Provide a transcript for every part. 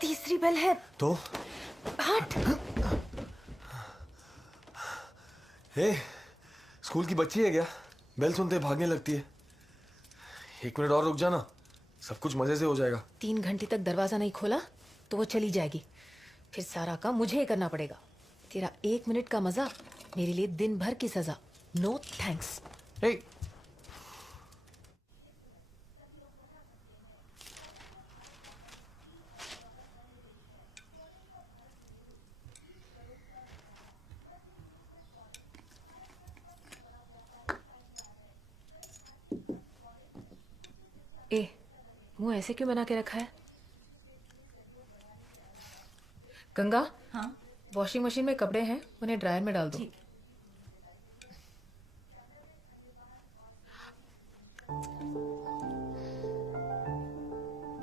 तीसरी बेल है तो हट। हे, स्कूल की बच्ची है क्या? बेल सुनते भागने लगती है। 1 मिनट और रुक जाना, सब कुछ मजे से हो जाएगा। 3 घंटे तक दरवाजा नहीं खोला तो वो चली जाएगी, फिर सारा काम मुझे ही करना पड़ेगा। तेरा 1 मिनट का मजा मेरे लिए दिन भर की सजा। No thanks. हे, ए, मुंह ऐसे क्यों बना के रखा है? गंगा, हाँ वॉशिंग मशीन में कपड़े हैं, उन्हें ड्रायर में डाल दो।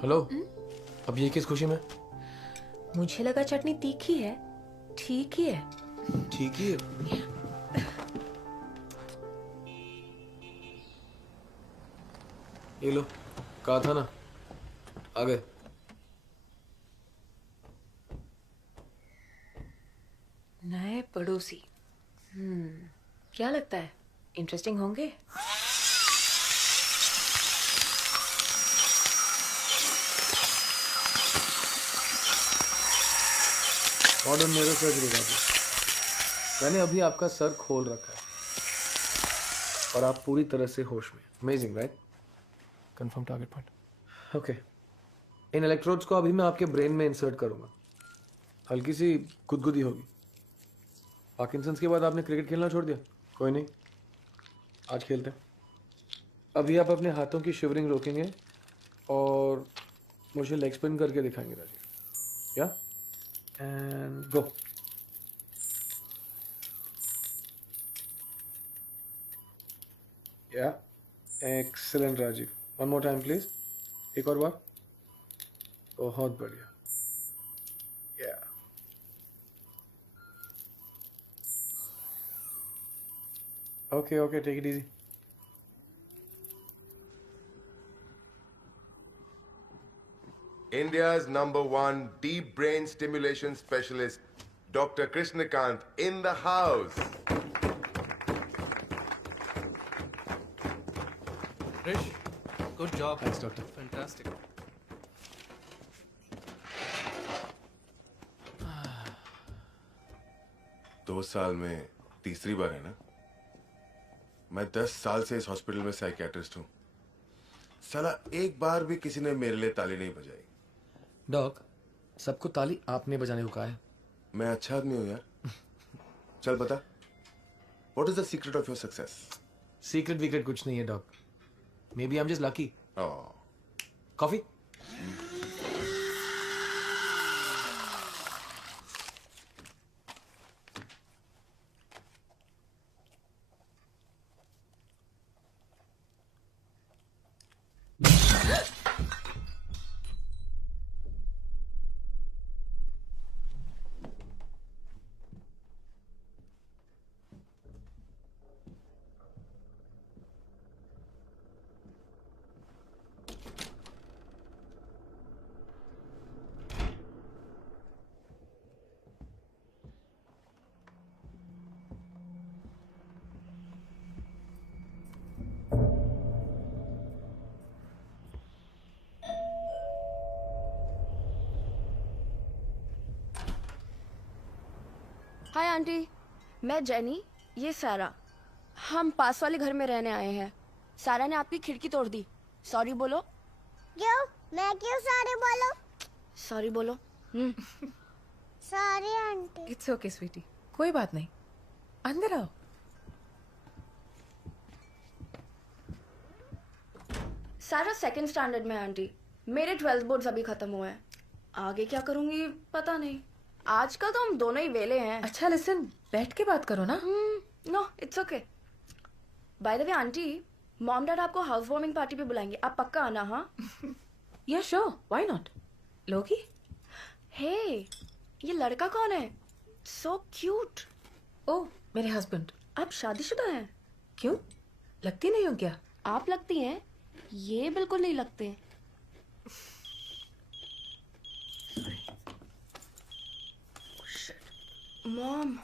हेलो। अब ये किस खुशी में? मुझे लगा चटनी तीखी है। ठीक ही है। ठीक ही है। ये लो, कहा था ना, आ गए। नए पड़ोसी। क्या लगता है, इंटरेस्टिंग होंगे? मॉडर्न न्यूरोसर्जरी बाबू, मैंने अभी आपका सर खोल रखा है और आप पूरी तरह से होश में। Amazing, right? Confirm target point. Okay, इन इलेक्ट्रोड्स को अभी मैं आपके ब्रेन में इंसर्ट करूंगा। हल्की सी गुदगुदी होगी। पार्किंसंस के बाद आपने क्रिकेट खेलना छोड़ दिया? कोई नहीं, आज खेलते हैं। अभी आप अपने हाथों की शिवरिंग रोकेंगे और मुझे लेग स्पिन करके दिखाएंगे राजीव। या and go. Yeah excellent Rajiv. One more time please. एक और बार। बहुत बढ़िया। Yeah okay okay, take it easy. India's #1 deep brain stimulation specialist, Dr. Krishnakant, in the house. Rish, good job. Thanks, doctor. Fantastic. दो साल में तीसरी बार है ना? मैं 10 साल से इस हॉस्पिटल में साइकियाट्रिस्ट हूँ। साला एक बार भी किसी ने मेरे लिए ताली नहीं बजाई। डॉक, सबको ताली आपने बजाने को कहा है। मैं अच्छा आदमी हूँ यार। चल बता, what is the secret of your success? Secret वीक्रेट कुछ नहीं है doc. Maybe I am just lucky. Coffee? Hi aunty, मैं जेनी, ये सारा। हम पास वाले घर में रहने आए हैं। सारा ने आपकी खिड़की तोड़ दी। सॉरी बोलो। क्यों? मैं क्यों सॉरी बोलो? सॉरी बोलो। Sorry aunty. It's okay sweetie, कोई बात नहीं, अंदर आओ। सारा सेकंड स्टैंडर्ड में है आंटी। मेरे 12th बोर्ड्स अभी खत्म हुए हैं। आगे क्या करूंगी पता नहीं। आजकल तो हम दोनों ही वेले हैं। अच्छा लिसन, बैठ के बात करो ना। No it's okay. By the way aunty, mom dad आपको हाउस वार्मिंग पार्टी पे बुलाएंगे, आप पक्का आना। हाँ या श्योर, व्हाई नॉट। लोगी? हे, ये लड़का कौन है? So cute. ओह, मेरे हस्बैंड। आप शादीशुदा हैं? क्यों, लगती नहीं हो क्या? आप लगती हैं, ये बिल्कुल नहीं लगते। मॉम,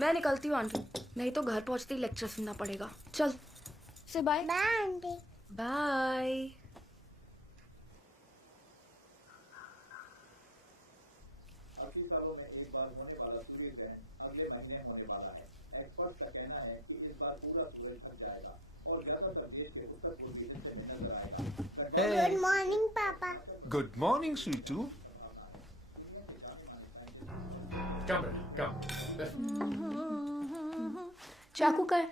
मैं निकलती हूँ आंटी, नहीं तो घर पहुंचते ही लेक्चर सुनना पड़ेगा। चल से बाय। Bye aunty. बाय। अगली सालों में एक बार होने वाला सूरज ग्रहण अगले महीने होने वाला है। एक्सपर्ट का कहना है कि इस बार पूरा सूरज ढक जाएगा और ज्यादातर देश के उत्तर पूर्वी हिस्से में नजर आएगा। गुड मॉर्निंग पापा। Good morning, sweetu. Come, come. चाकू का है?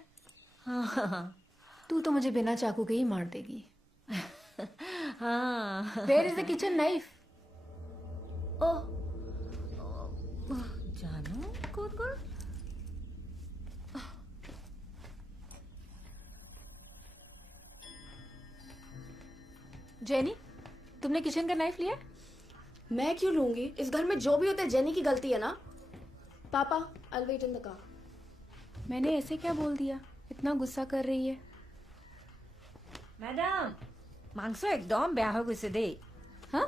तू तो मुझे बिना चाकू के ही मार देगी। Where is the kitchen knife? ओह जानू कूद कूद। जेनी, तुमने किचन का नाइफ लिया? मैं क्यों लूंगी? इस घर में जो भी होता है जेनी की गलती है ना। पापा, I'll wait in the car. मैंने ऐसे क्या बोल दिया? इतना गुस्सा कर रही है। मैडम मांस एकदम बेया हो গৈছে দেই। हाँ?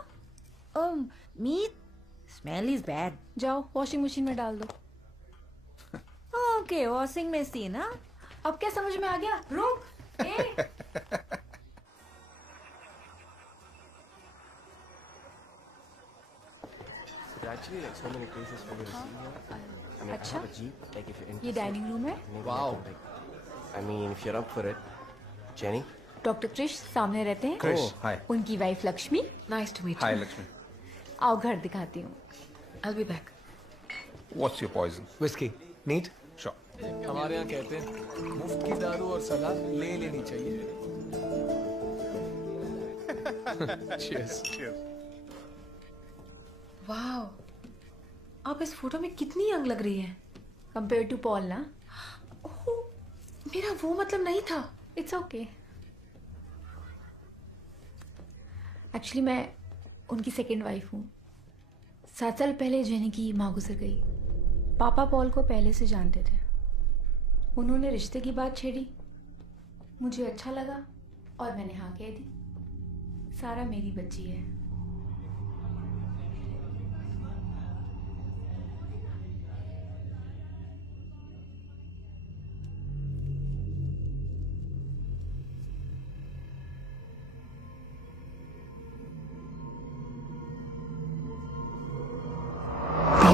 Meat smell is bad. जाओ वॉशिंग मशीन में डाल दो। Okay washing machine. हाँ अब क्या समझ में आ गया? रुक। ए! Actually, like so many places for me to see here. I mean, अच्छा? I have a jeep. Like if you're ये interested, डाइनिंग रूम है। maybe Wow. I can, like, I mean, if you're up for it, Jenny. Doctor Krish सामने रहते हैं। Krish, Oh. hi. उनकी wife Lakshmi. Nice to meet Hi, you. Lakshmi. आओ घर दिखाती हूँ। I'll be back. What's your poison? Whiskey. Neat? Sure. हमारे यहाँ कहते हैं मुफ्त की दारू और सलाह ले लेनी चाहिए। Cheers. वाह, आप इस फोटो में कितनी यंग लग रही हैं कंपेयर टू पॉल ना। ओह, मेरा वो मतलब नहीं था। It's okay. एक्चुअली मैं उनकी सेकेंड वाइफ हूँ। 7 साल पहले जेनी की माँ गुजर गई। पापा पॉल को पहले से जानते थे। उन्होंने रिश्ते की बात छेड़ी, मुझे अच्छा लगा और मैंने हाँ कह दी। सारा मेरी बच्ची है।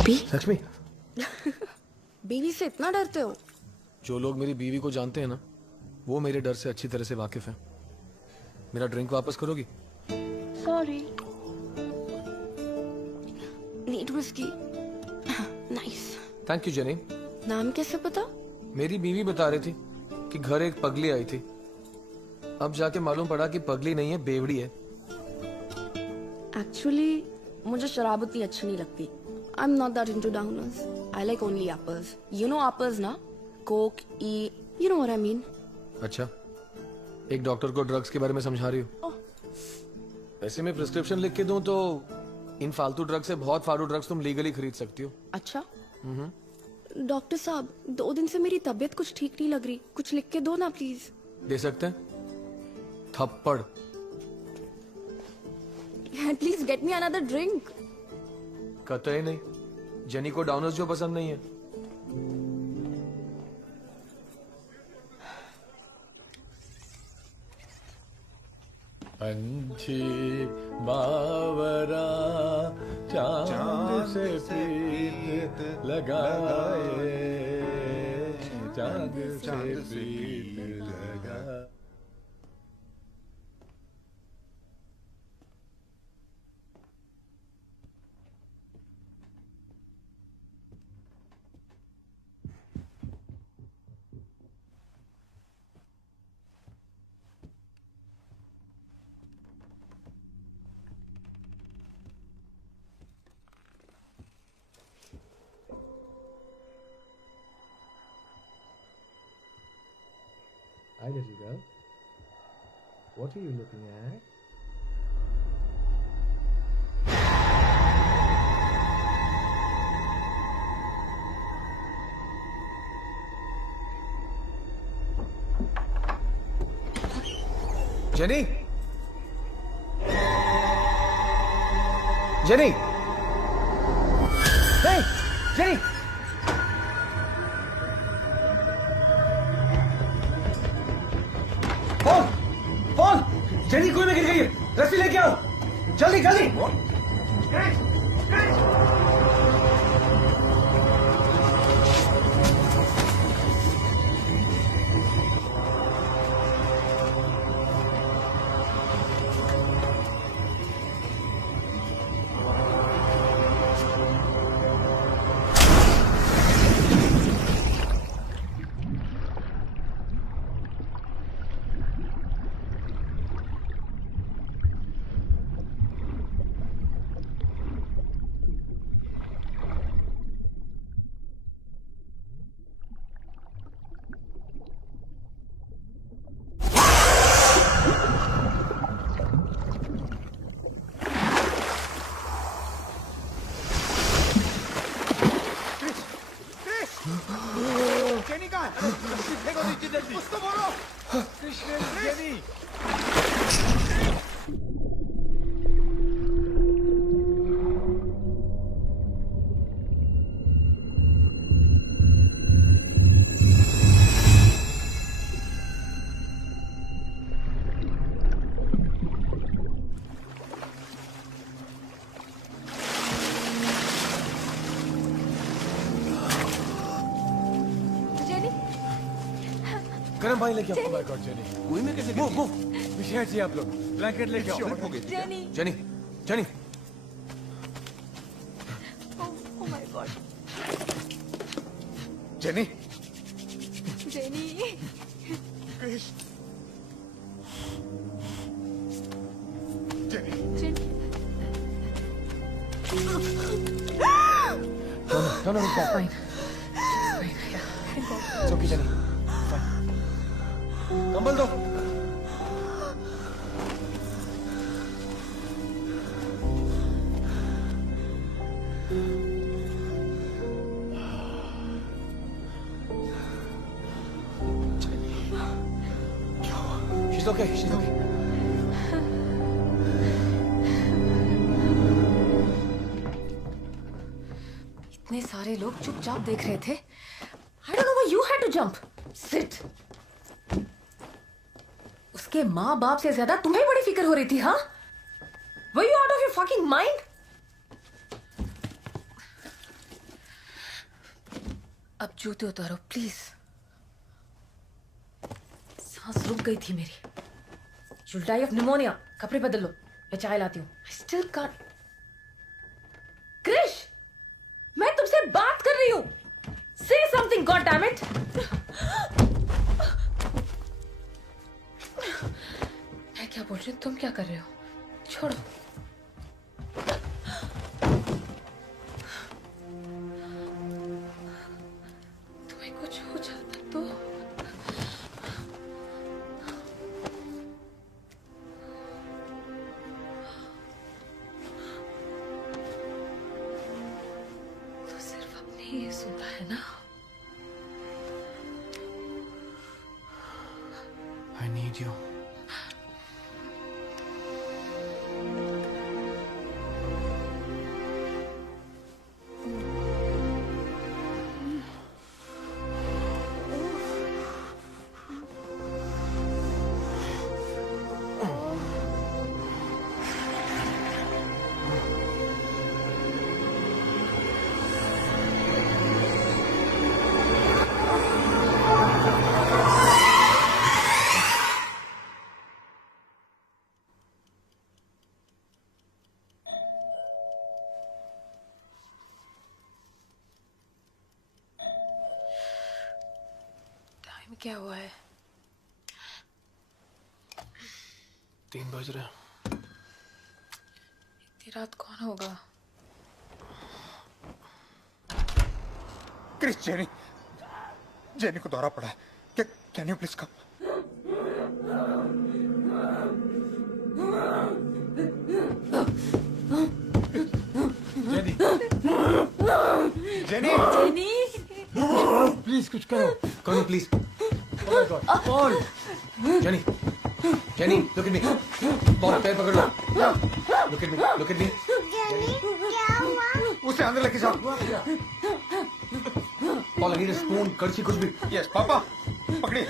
बेबी, लक्ष्मी, बीवी से इतना डरते हो? जो लोग मेरी बीवी को जानते हैं ना, वो मेरे डर से अच्छी तरह से वाकिफ हैं। मेरा ड्रिंक वापस करोगी? Sorry. Need whisky. Nice. Thank you jenny. नाम कैसे पता? मेरी बीवी बता रही थी कि घर एक पगली आई थी। अब जाके मालूम पड़ा कि पगली नहीं है, बेवड़ी है। एक्चुअली मुझे शराब उतनी अच्छी नहीं लगती। I'm not that into downers. I like only uppers. You know uppers ना? Coke, E, you know what I mean? अच्छा, एक डॉक्टर को ड्रग्स के बारे में समझा रही हो? ऐसे में प्रिस्क्रिप्शन लिख के दूं तो इन फालतू ड्रग्स से बहुत फालतू ड्रग्स तुम लीगली खरीद सकती हो। अच्छा। डॉक्टर साहब, 2 दिन से मेरी तबीयत कुछ ठीक नहीं लग रही। कुछ लिख के दो ना प्लीज। दे सकते हैं? थप्पड़। Please get me another drink. कतई नहीं। जेनी को डाउनर्स जो पसंद नहीं है। पंछी बावरा चांद से प्रीत लगाए, चांद से प्रीत लगा। Hi, little girl. What are you looking at? Jenny! Jenny! Hey! Jenny Paul Paul jenny कुएं में गिर गई है, रस्सी लेके आओ जल्दी जल्दी। जेनी कहाँ है? फेंको नीचे जल्दी। उसको बोलो। कृष्ण, जेनी। गरम पानी लेके आओ। My God jenny. कुएं में कैसे गिर गई? पीछे हटिए आप लोग। ब्लैंकेट लेके आओ। Jenny Jenny jenny oh my God jenny. Jenny Krishna. Jenny. No, it's fine. It's okay, Jenny. Fine. कंबल दो। She's okay. She's okay. इतने सारे लोग चुपचाप देख रहे थे। I don't know why you had to jump. Sit. उसके माँ बाप से ज्यादा तुम्हें बड़ी फिक्र हो रही थी, हाँ? Were you out of your fucking mind? अब जूते उतारो प्लीज। सांस रुक गई थी मेरी। You'll die of pneumonia. कपड़े बदल लो, मैं चाय लाती हूँ। I still can't. क्रिश, मैं तुमसे बात कर रही हूँ। Say something, goddammit. मैं क्या बोल रही हूँ, तुम क्या कर रहे हो? छोड़ो। तुम्हें कुछ हो जाता तो? तो सिर्फ अपने ही सुनता है ना? I need you. क्या हुआ है? 3 बज रहे हैं। इतनी रात कौन होगा? Chris, jenny. जेनी को दौरा पड़ा है। Can you please come? Jenny. Jenny. Jenny. Please कुछ करो। करो please. Oh my God. Paul. Jenny. Jenny, look at me. Paul, पैर पकड़ लो. Look at me. Look at me. Jenny क्या हुआ? उसे अंदर लेके जाओ। Paul, I need a spoon, कड़छी कुछ भी. Yes, Papa. पकड़िए.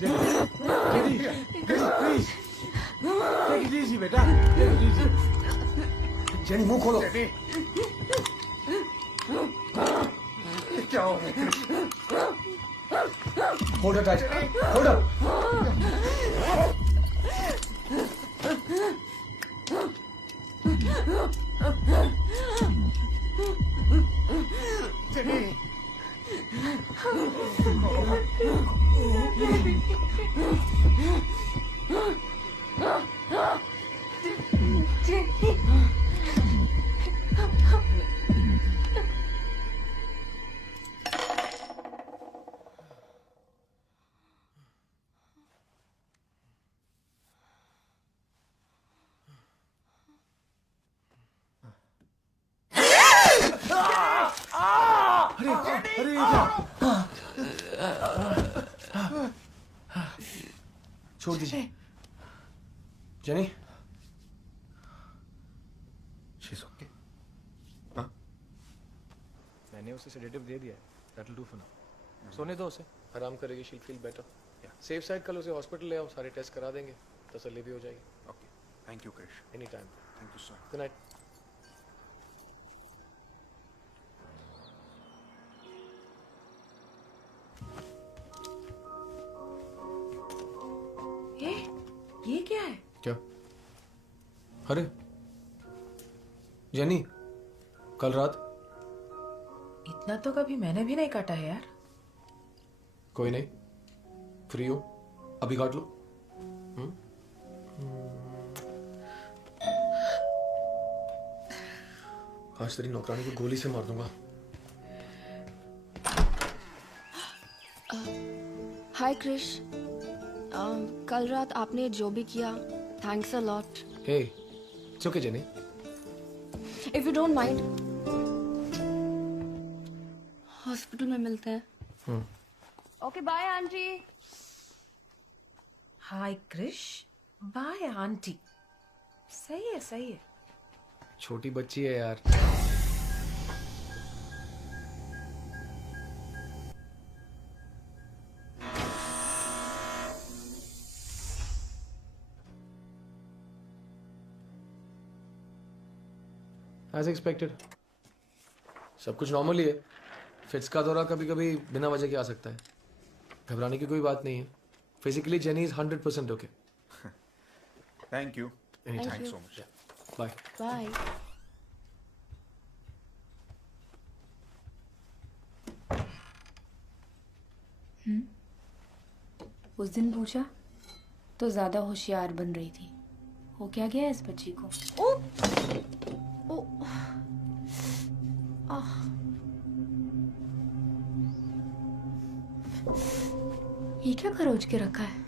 Jenny, please. Take it easy, बेटा. Take it easy. Jenny, मुंह खोलो. Jenny. ये क्या हो रहा है? Hold her tight. Hold her. Jenny. अरे ये क्या? छोड़ दीजिए. Jenny. She's okay. मैंने उसे सेडेटिव दे दिया है. That'll do for now. सोने दो उसे. आराम करेगी. She'll feel better. Safe side कल उसे हॉस्पिटल ले आओ. सारे टेस्ट करा देंगे. तसल्ली भी हो जाएगी. Okay. Thank you, Krish. Any time. Thank you, sir. Good night. ये क्या है? क्या? अरे जेनी, कल रात. इतना तो कभी मैंने भी नहीं काटा है यार. कोई नहीं, फ्री हो अभी काट लो. आज तेरी नौकरानी को गोली से मार दूंगा. हाय क्रिश. कल रात आपने जो भी किया, thanks a lot. Hey, it's okay Jenny. If you don't mind, hospital में मिलते हैं. Okay bye aunty. Hi Krish. Bye aunty. सही है, सही है. छोटी बच्ची है यार. As expected. सब कुछ नॉर्मल ही है. फिट्स का दौरा कभी कभी बिना वजह के आ सकता है. घबराने की कोई बात नहीं है. Physically Jenny is 100% okay. Thank you. Thanks so much. Bye. Bye. उस दिन पूछा तो ज्यादा होशियार बन रही थी. हो क्या गया इस बच्ची को? ये क्या खरोच के रखा है?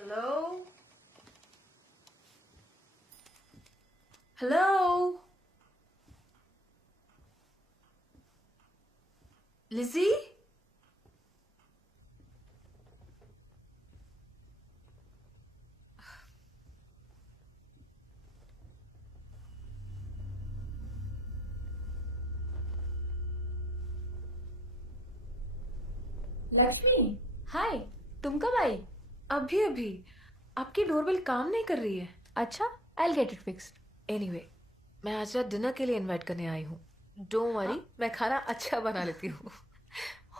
Hello? Hello? Lizzie? लक्ष्मी, हाय. तुम कब आई? अभी अभी. आपकी डोरबेल काम नहीं कर रही है. अच्छा, I'll get it fixed. Anyway, मैं आज रात डिनर के लिए इनवाइट करने आई हूँ. डोंट वरी, मैं खाना अच्छा बना लेती हूँ.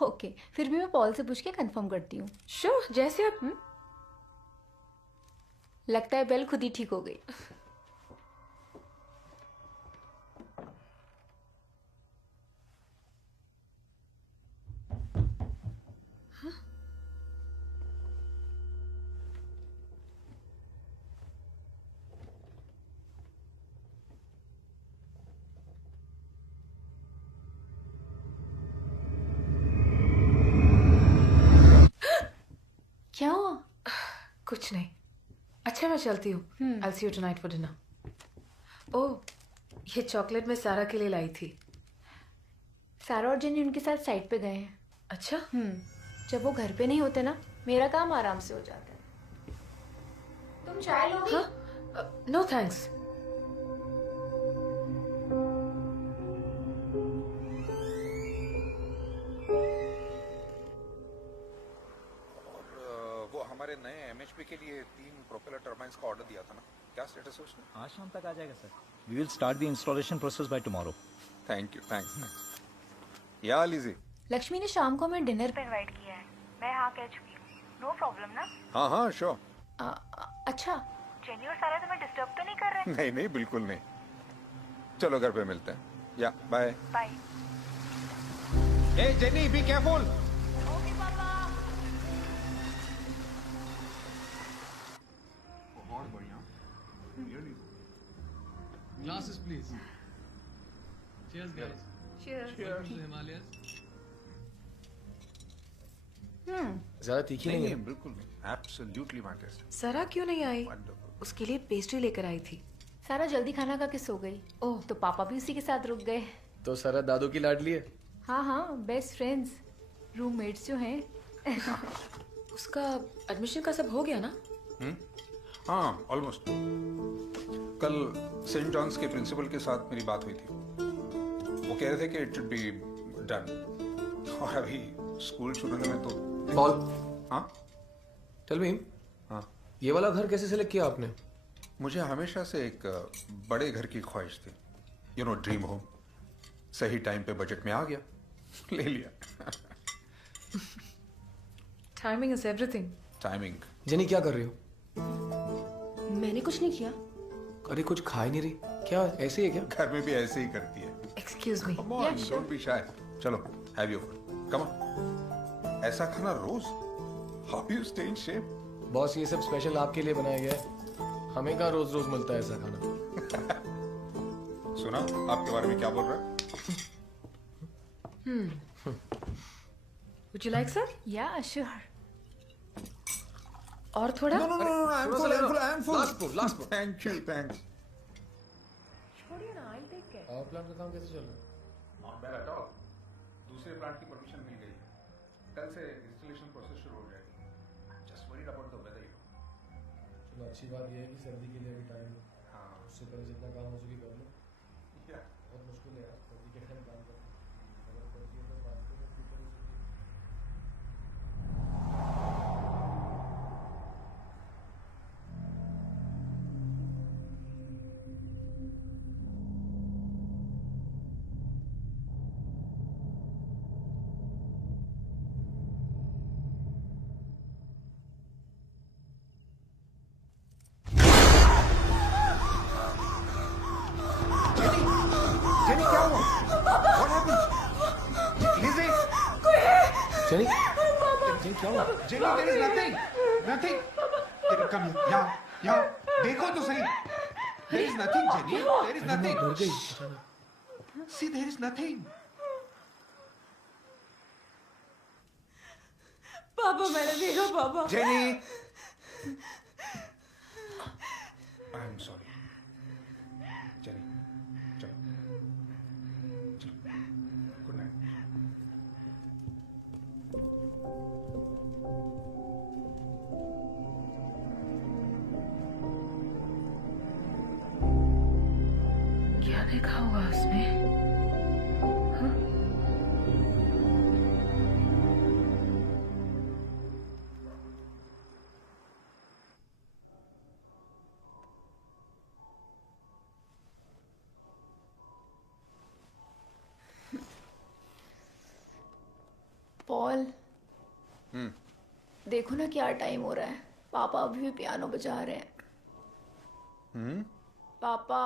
ओके, फिर भी मैं पॉल से पूछ के कंफर्म करती हूँ. श्योर, जैसे आप. लगता है बेल खुद ही ठीक हो गई. क्या हुआ? कुछ नहीं. अच्छा मैं चलती हूँ. I'll see you tonight for dinner. ओह, ये चॉकलेट मैं सारा के लिए लाई थी. सारा और जेनी उनके साथ साइड पे गए हैं. अच्छा. जब वो घर पे नहीं होते ना, मेरा काम आराम से हो जाता है. तुम चाय लोगी? हाँ? No thanks. वो हमारे नए एमएचपी के लिए 3 प्रोपेलर टर्बाइंस का ऑर्डर दिया था ना, क्या स्टेटस है उसका? आज शाम तक आ जाएगा sir. We will start the installation process by tomorrow. Thank you, thanks. Yeah लीजिए. लक्ष्मी ने शाम को हमें डिनर पे इनवाइट किया है. मैं हाँ कह चुकी हूँ. नो प्रॉब्लम ना? हाँ श्योर. अच्छा. जेनी और सारा तुम्हें डिस्टर्ब तो नहीं कर रहे? नहीं नहीं, बिल्कुल नहीं. चलो घर पे मिलते हैं. Yeah bye. Bye. Hey Jenny, be careful. Okay पापा. बहुत बढ़िया. Glasses, please. Cheers, guys. Cheers. Welcome to the Himalayas. ज्यादा तीखी नहीं है. बिल्कुल नहीं. Absolutely my taste. सारा क्यों नहीं आई? उसके लिए पेस्ट्री लेकर आई थी. सारा जल्दी खाना खा के सो गई. ओह, तो पापा भी उसी के साथ रुक गए. तो सारा दादू की लाडली है. हाँ, बेस्ट फ्रेंड्स, रूममेट्स जो हैं. उसका एडमिशन का सब हो गया ना? हाँ, ऑलमोस्ट. कल सेंट जॉन्स के प्रिंसिपल के साथ मेरी बात हुई थी. वो कह रहे थे कि इट शुड बी डन. और अभी स्कूल शुरू होने में तो. पॉल. हाँ. Tell me. हाँ. ये वाला घर कैसे सिलेक्ट किया आपने? मुझे हमेशा से एक बड़े घर की ख्वाहिश थी. You know, dream home. सही टाइम पे बजट में आ गया. ले लिया. Timing is everything. Timing. Jenny क्या कर रही हो? मैंने कुछ नहीं किया. अरे कुछ खा ही नहीं रही क्या? ऐसे ही है क्या? घर में भी ऐसे ही करती है. Excuse me. Come on, don't be shy. चलो, have your food. Come on. ऐसा खाना रोज? How you stay in shape? Boss, ये सब स्पेशल आपके लिए बनाया गया है. हमें कहाँ रोज रोज मिलता है ऐसा खाना. सुना आपके बारे में क्या बोल रहा है? Would you like sir? Yeah, sure. और थोड़ा? No, I'm full. Last food. Thank you, thanks. छोड़िए ना, I'll take care. Power plant का काम कैसे चल रहा है? Not bad at all. दूसरे प्लांट की परमिशन मिल गई. कल से इंस्टॉलेशन प्रोसेस शुरू हो जाएगी. Just worried about the weather. चलो, अच्छी बात ये है कि सर्दी के लिए भी टाइम है. हाँ. उससे पहले जितना काम हो सके कर लो. Yeah. बहुत मुश्किल है यार सर्दी के टाइम काम करना. अगर सर्दी है तो बात करो फिर करो सर्दी. जेनी क्या हुआ? What happened? Lizzie? जेनी क्या हुआ? Jenny, there is nothing. Come here. यहाँ. देखो तो सही. There is nothing, Jenny. There is nothing. डर गई अचानक. See, there is nothing. पापा, मैंने देखा पापा. Jenny. I'm sorry. Jenny, चलो. Good night. क्या देखा होगा उसने? हाँ? पॉल, देखो ना क्या टाइम हो रहा है. पापा अभी भी पियानो बजा रहे हैं. पापा.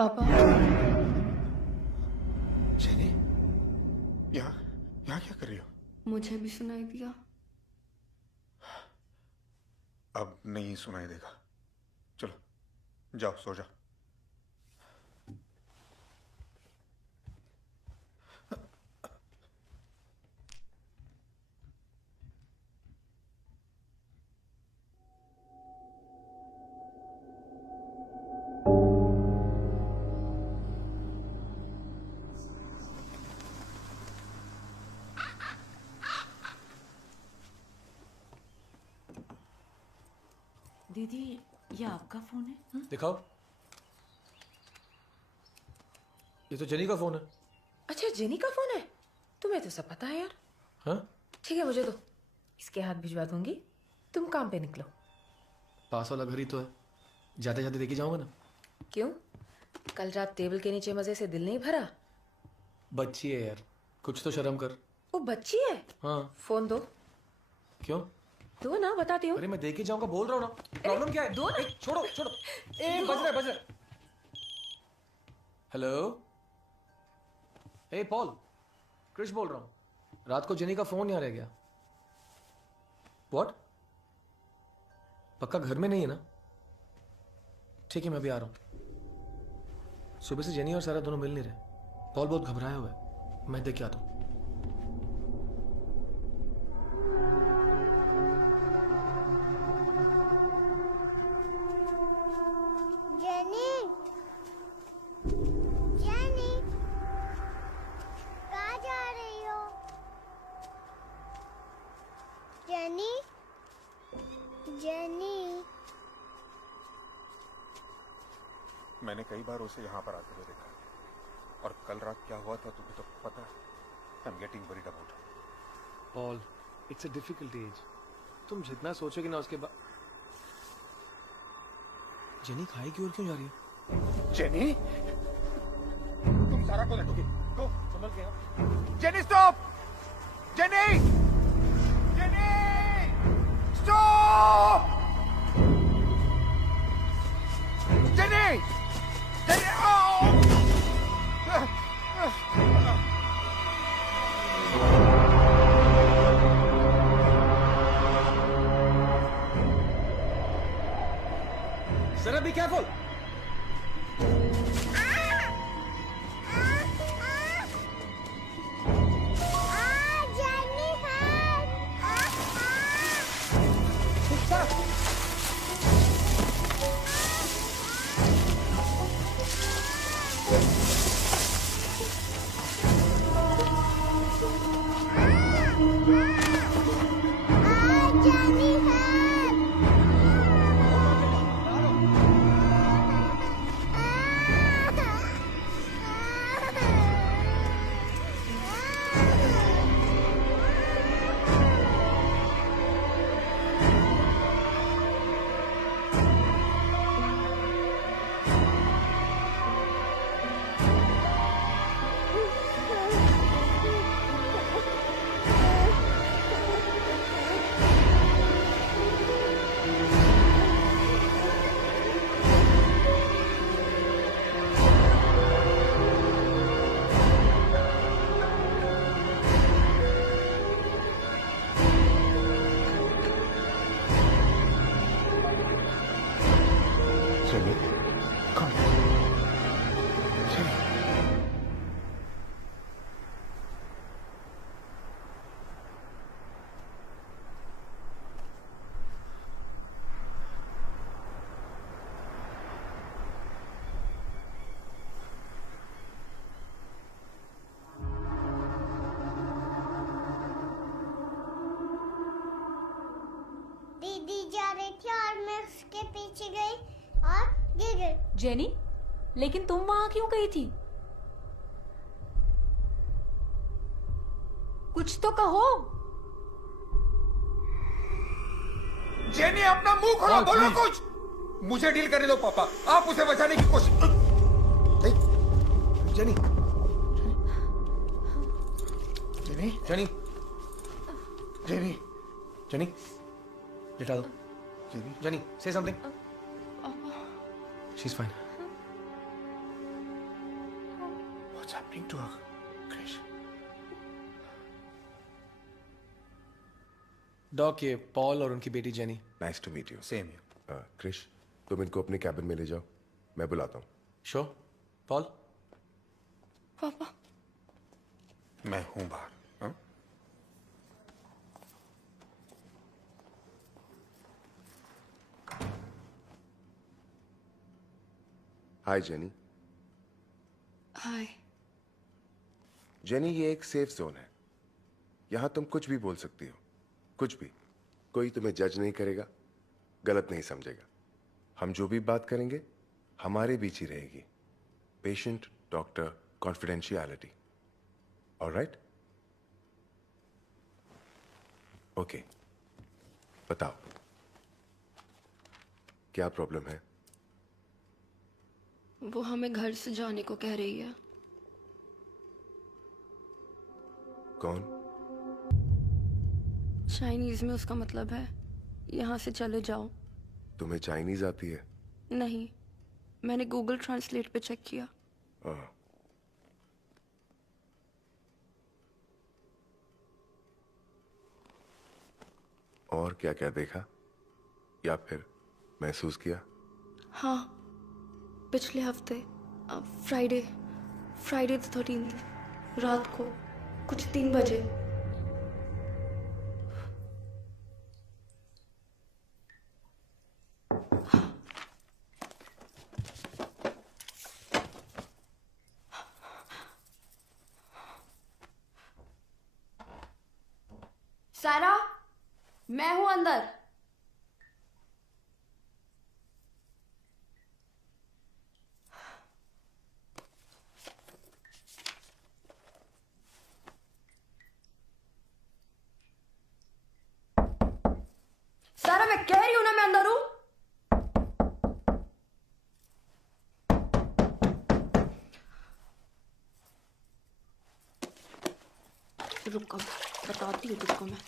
पापा जेनी, यहाँ यहाँ क्या कर रही हो? मुझे भी सुनाई दिया। अब नहीं सुनाई देगा। चलो जाओ सो जाओ। दीदी ये आपका फोन है? दिखाओ। ये तो जेनी का फोन है। अच्छा जेनी का फोन है? तुम्हें तो सब पता है यार। हाँ? ठीक है मुझे दो, इसके हाथ भिजवा दूंगी, तुम काम पे निकलो। पास वाला घर ही तो है, जाते जाते देखे जाऊंगा ना। क्यों, कल रात टेबल के नीचे मजे से दिल नहीं भरा? बच्ची है यार, कुछ तो शर्म कर। वो बच्ची है? हाँ। फोन दो। क्यों? दो ना, बताती हूँ। अरे मैं देखे जाऊंगा बोल रहा हूँ ना। प्रॉब्लम क्या है? दो ना। छोड़ो छोड़ो। बज रहा है। हेलो, पॉल, क्रिश बोल रहा हूँ। रात को जेनी का फोन यहाँ रह गया। व्हाट? पक्का घर में नहीं है ना? ठीक है मैं अभी आ रहा हूँ। सुबह से जेनी और सारा दोनों मिल नहीं रहे। पॉल बहुत घबराया हुआ है, मैं देख के आता हूँ। जेनी, जेनी, कहाँ जा रही हो? Jenny, jenny. मैंने कई बार उसे यहाँ पर आते हुए देखा और कल रात क्या हुआ था तुम्हें तो पता है। I am getting worried about it. Paul, it's a difficult age. तुम जितना सोचोगे ना उसके बाद। जेनी खाई की ओर क्यों जा रही है? जेनी, तुम सारा को देखोगे। गो, संभल गया। Jenny stop! Jenny! Jenny! Stop! Jenny! Jenny! Sarah, be careful! दीदी जा रही थी और मैं उसके पीछे गई और गिर गई। जेनी, लेकिन तुम वहां क्यों गई थी? कुछ तो कहो। जेनी अपना मुंह खोलो, बोलो कुछ। मुझे डील करने दो पापा, आप उसे बचाने की कोशिश। Jenny, Jenny, Jenny, Jenny, Jenny, लिटा दो। Jenny, Jenny, say something. She's fine. Bring to her, Krish. Doc, ये पॉल और उनकी बेटी Jenny. Nice to meet you. Same here. Krish, तुम इनको अपने कैबिन में ले जाओ, मैं बुलाता हूँ। श्योर। पॉल, पापा मैं हूं बाहर। हाँ? हाय जेनी। हाय। जेनी, ये एक सेफ जोन है। यहां तुम कुछ भी बोल सकती हो, कुछ भी। कोई तुम्हें जज नहीं करेगा, गलत नहीं समझेगा। हम जो भी बात करेंगे हमारे बीच ही रहेगी। Patient, doctor, confidentiality. Alright? Okay, बताओ क्या प्रॉब्लम है? वो हमें घर से जाने को कह रही है। कौन? चाइनीज में उसका मतलब है यहाँ से चले जाओ। तुम्हें चाइनीज आती है? नहीं, मैंने गूगल ट्रांसलेट पे चेक किया। और क्या क्या देखा या फिर महसूस किया? हाँ, पिछले हफ्ते फ्राइडे द 13th रात को कुछ 3 बजे। सारा, मैं हूं अंदर। सारा, मैं कह रही हूं ना मैं अंदर हूं। रुको, बताती हूँ तुझको मैं।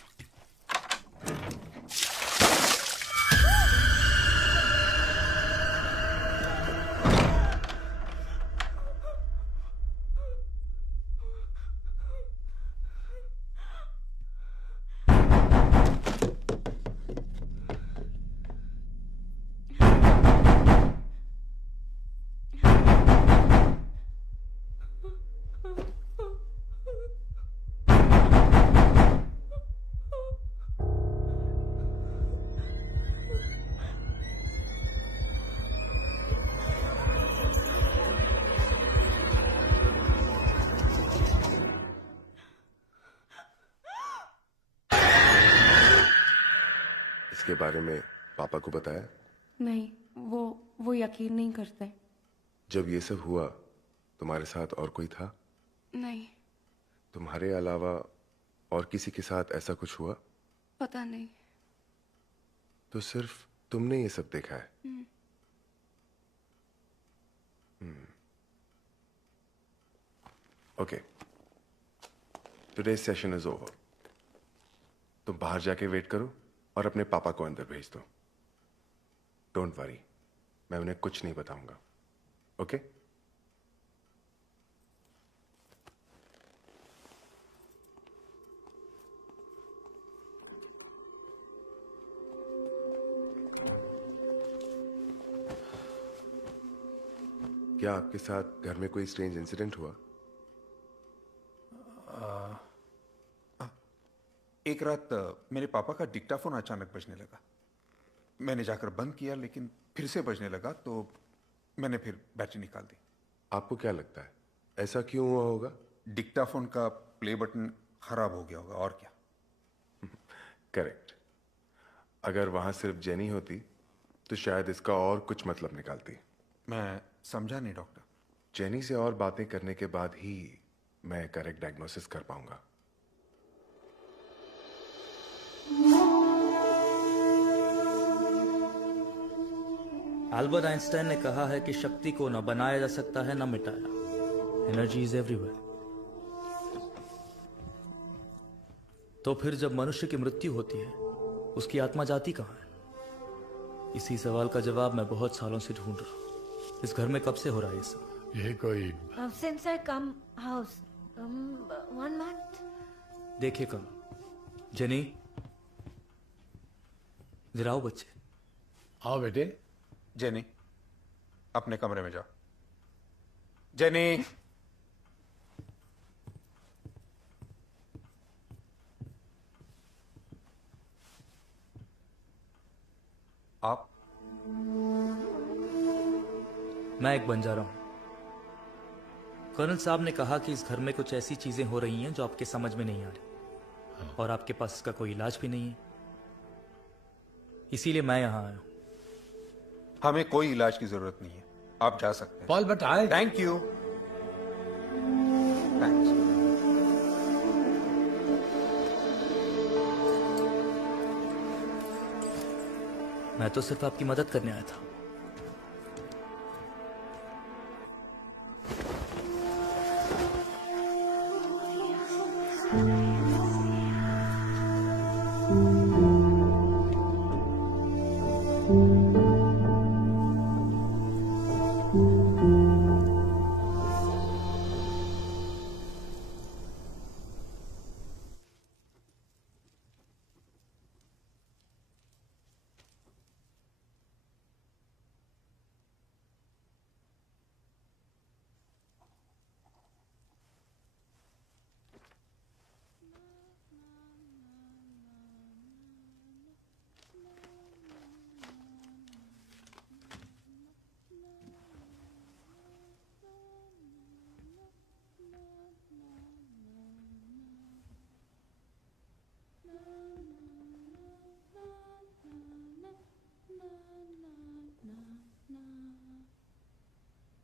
इसके बारे में पापा को बताया? नहीं, वो यकीन नहीं करते। जब ये सब हुआ तुम्हारे साथ और कोई था? नहीं। तुम्हारे अलावा और किसी के साथ ऐसा कुछ हुआ? पता नहीं। तो सिर्फ तुमने ये सब देखा है? Okay, today's session is over. तुम बाहर जाके वेट करो और अपने पापा को अंदर भेज दो। डोंट वरी, मैं उन्हें कुछ नहीं बताऊंगा। ओके? क्या आपके साथ घर में कोई स्ट्रेंज इंसिडेंट हुआ? एक रात मेरे पापा का डिक्टाफोन अचानक बजने लगा। मैंने जाकर बंद किया, लेकिन फिर से बजने लगा, तो मैंने फिर बैटरी निकाल दी। आपको क्या लगता है ऐसा क्यों हुआ होगा? डिक्टाफोन का प्ले बटन खराब हो गया होगा, और क्या। करेक्ट। अगर वहां सिर्फ जेनी होती तो शायद इसका और कुछ मतलब निकालती। मैं समझा नहीं डॉक्टर। जेनी से और बातें करने के बाद ही मैं करेक्ट डायग्नोसिस कर पाऊंगा। अल्बर्ट आइंस्टाइन ने कहा है कि शक्ति को न बनाया जा सकता है न मिटाया। Energy is everywhere. तो फिर जब मनुष्य की मृत्यु होती है, उसकी आत्मा जाती कहां है? इसी सवाल का जवाब मैं बहुत सालों से ढूंढ रहा हूं। इस घर में कब से हो रहा है ये सब? ये कोई Since I come house, 1 month. देखिए कल जेनी, जरा आओ बच्चे। आओ बेटे। जेनी, अपने कमरे में जाओ। जेनी। आप? मैं एक बंजारा हूं। कर्नल साहब ने कहा कि इस घर में कुछ ऐसी चीजें हो रही हैं जो आपके समझ में नहीं आ रही, और आपके पास इसका कोई इलाज भी नहीं है, इसीलिए मैं यहां आया हूं। हमें कोई इलाज की जरूरत नहीं है, आप जा सकते हैं। Paul but I thank you. Thanks. मैं तो सिर्फ आपकी मदद करने आया था।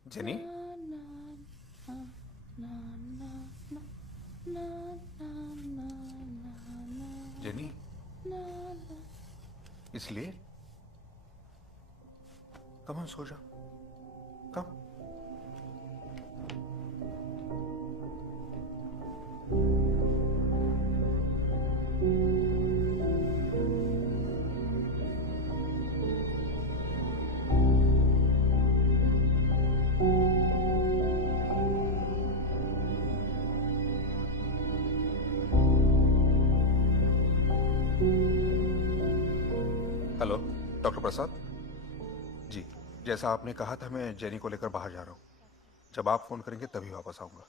जेनी, जेनी, इसलिए कम सो जा। कम। Hello, doctor Prasad ji. जैसा आपने कहा था, मैं जेनी को लेकर बाहर जा रहा हूं। जब आप फोन करेंगे तभी वापस आऊंगा।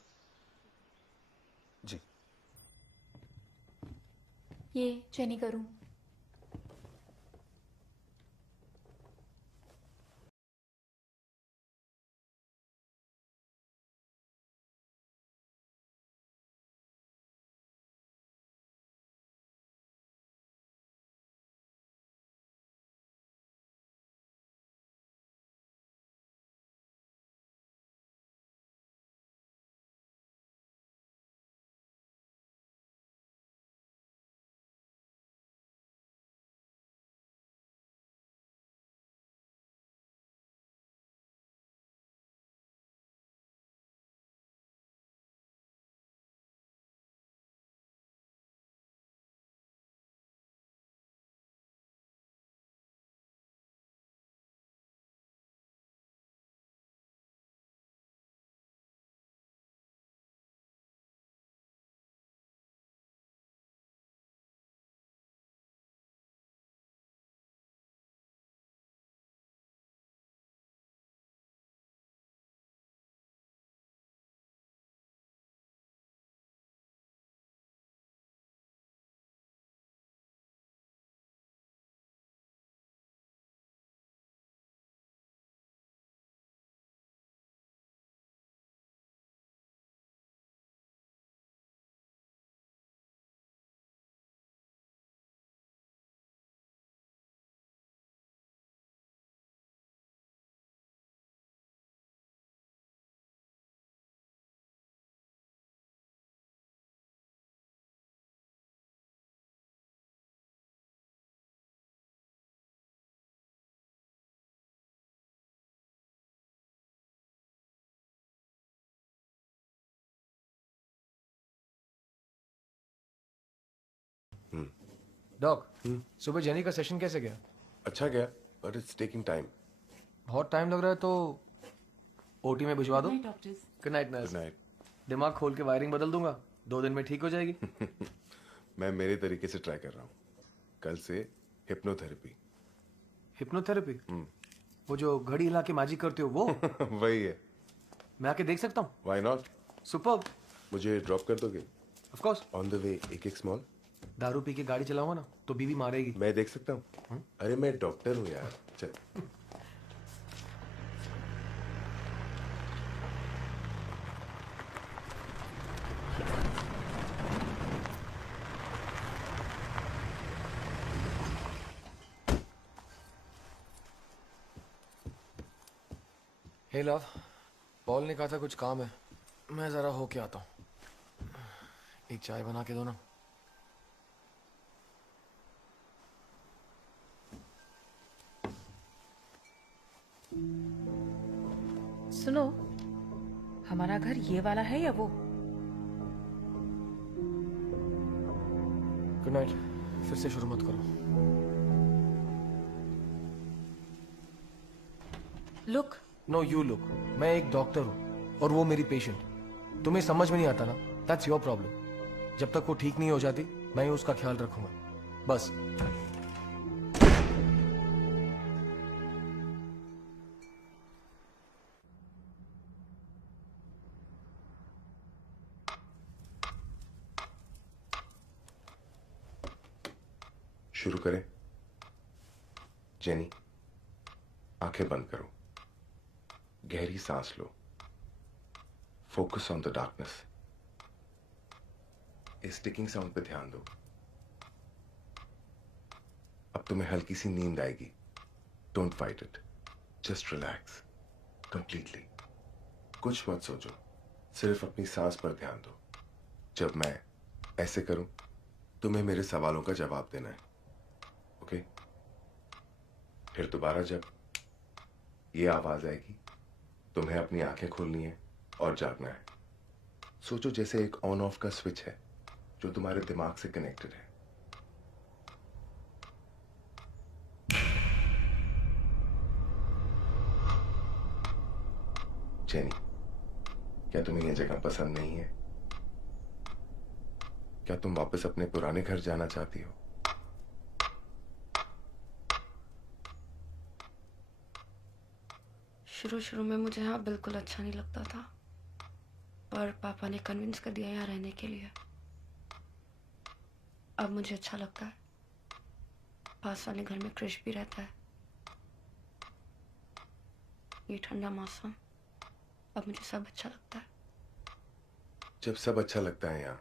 जी। ये जेनी करूं? डॉक, सुबह जेनी का सेशन कैसे गया? अच्छा गया, बट इट्स टेकिंग टाइम। बहुत टाइम लग रहा है तो ओटी में भिजवा दो। Doctors. Good night nurse. Good night. दिमाग खोल के वायरिंग बदल दूंगा, 2 दिन में ठीक हो जाएगी। मैं मेरे तरीके से ट्राई कर रहा हूँ। कल से हिप्नोथेरेपी। हिप्नोथेरेपी? वो जो घड़ी हिला के मैजिक करते हो वो? वही है। मैं आके देख सकता हूँ? Why not? सुपर्ब। मुझे ड्रॉप कर दोगे? Of course. On the way एक स्मॉल। दारू पी के गाड़ी चलाऊंगा ना तो बीवी मारेगी। मैं देख सकता हूँ? अरे मैं डॉक्टर हूँ यार, चल। हे लव, पॉल ने कहा था कुछ काम है, मैं जरा होके आता हूँ। एक चाय बना के दो ना। सुनो, हमारा घर ये वाला है या वो? Good night. फिर से शुरू मत करो। लुक। No you look. मैं एक डॉक्टर हूँ और वो मेरी पेशेंट। तुम्हें समझ में नहीं आता ना, दैट्स योर प्रॉब्लम। जब तक वो ठीक नहीं हो जाती मैं ही उसका ख्याल रखूंगा, बस। शुरू करें? जेनी, आंखें बंद करो, गहरी सांस लो, फोकस ऑन द डार्कनेस। इस टिकिंग साउंड पे ध्यान दो। अब तुम्हें हल्की सी नींद आएगी। Don't fight it, just relax completely. कुछ मत सोचो, सिर्फ अपनी सांस पर ध्यान दो। जब मैं ऐसे करूं तुम्हें मेरे सवालों का जवाब देना है, ओके? फिर दोबारा जब ये आवाज आएगी तुम्हें अपनी आंखें खोलनी है और जागना है। सोचो जैसे एक ऑन ऑफ का स्विच है जो तुम्हारे दिमाग से कनेक्टेड है। जेनी, क्या तुम्हें यह जगह पसंद नहीं है? क्या तुम वापस अपने पुराने घर जाना चाहती हो? शुरू में मुझे यहाँ बिल्कुल अच्छा नहीं लगता था, पर पापा ने कन्विंस कर दिया यहाँ रहने के लिए। अब मुझे अच्छा लगता है। पास वाले घर में क्रिश भी रहता है। ये ठंडा मौसम, अब मुझे सब अच्छा लगता है। जब सब अच्छा लगता है यहाँ,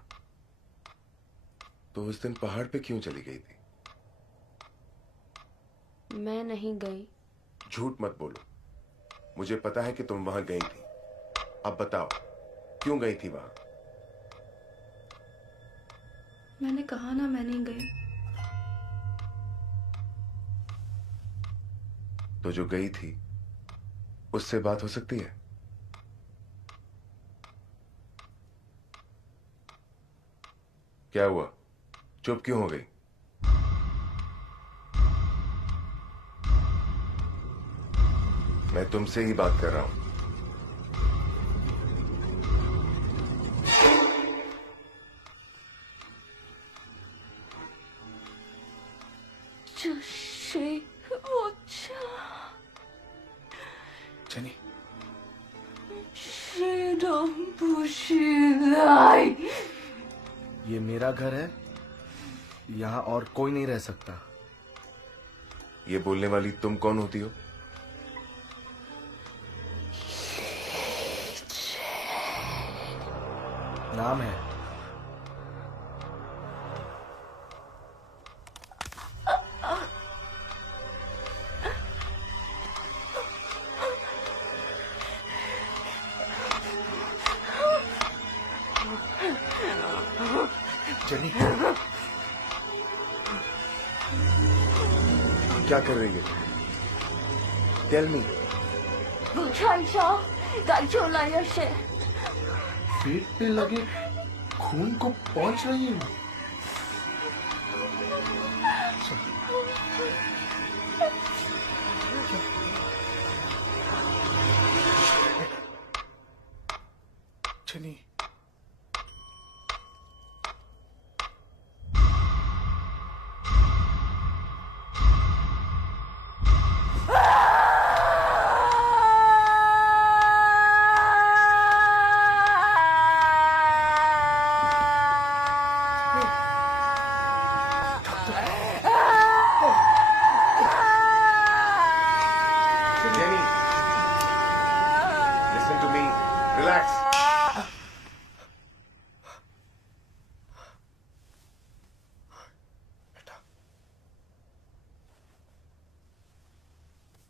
तो उस दिन पहाड़ पे क्यों चली गई थी? मैं नहीं गई। झूठ मत बोलो, मुझे पता है कि तुम वहां गई थी। अब बताओ क्यों गई थी वहां? मैंने कहा ना मैं नहीं गई। तो जो गई थी उससे बात हो सकती है? क्या हुआ, चुप क्यों हो गई? मैं तुमसे ही बात कर रहा हूं। जेनी, ये मेरा घर है, यहाँ और कोई नहीं रह सकता। ये बोलने वाली तुम कौन होती हो? नाम है। जेनी, क्या कर रही है? Tell me. पेट पे लगे खून को पहुंच रही है।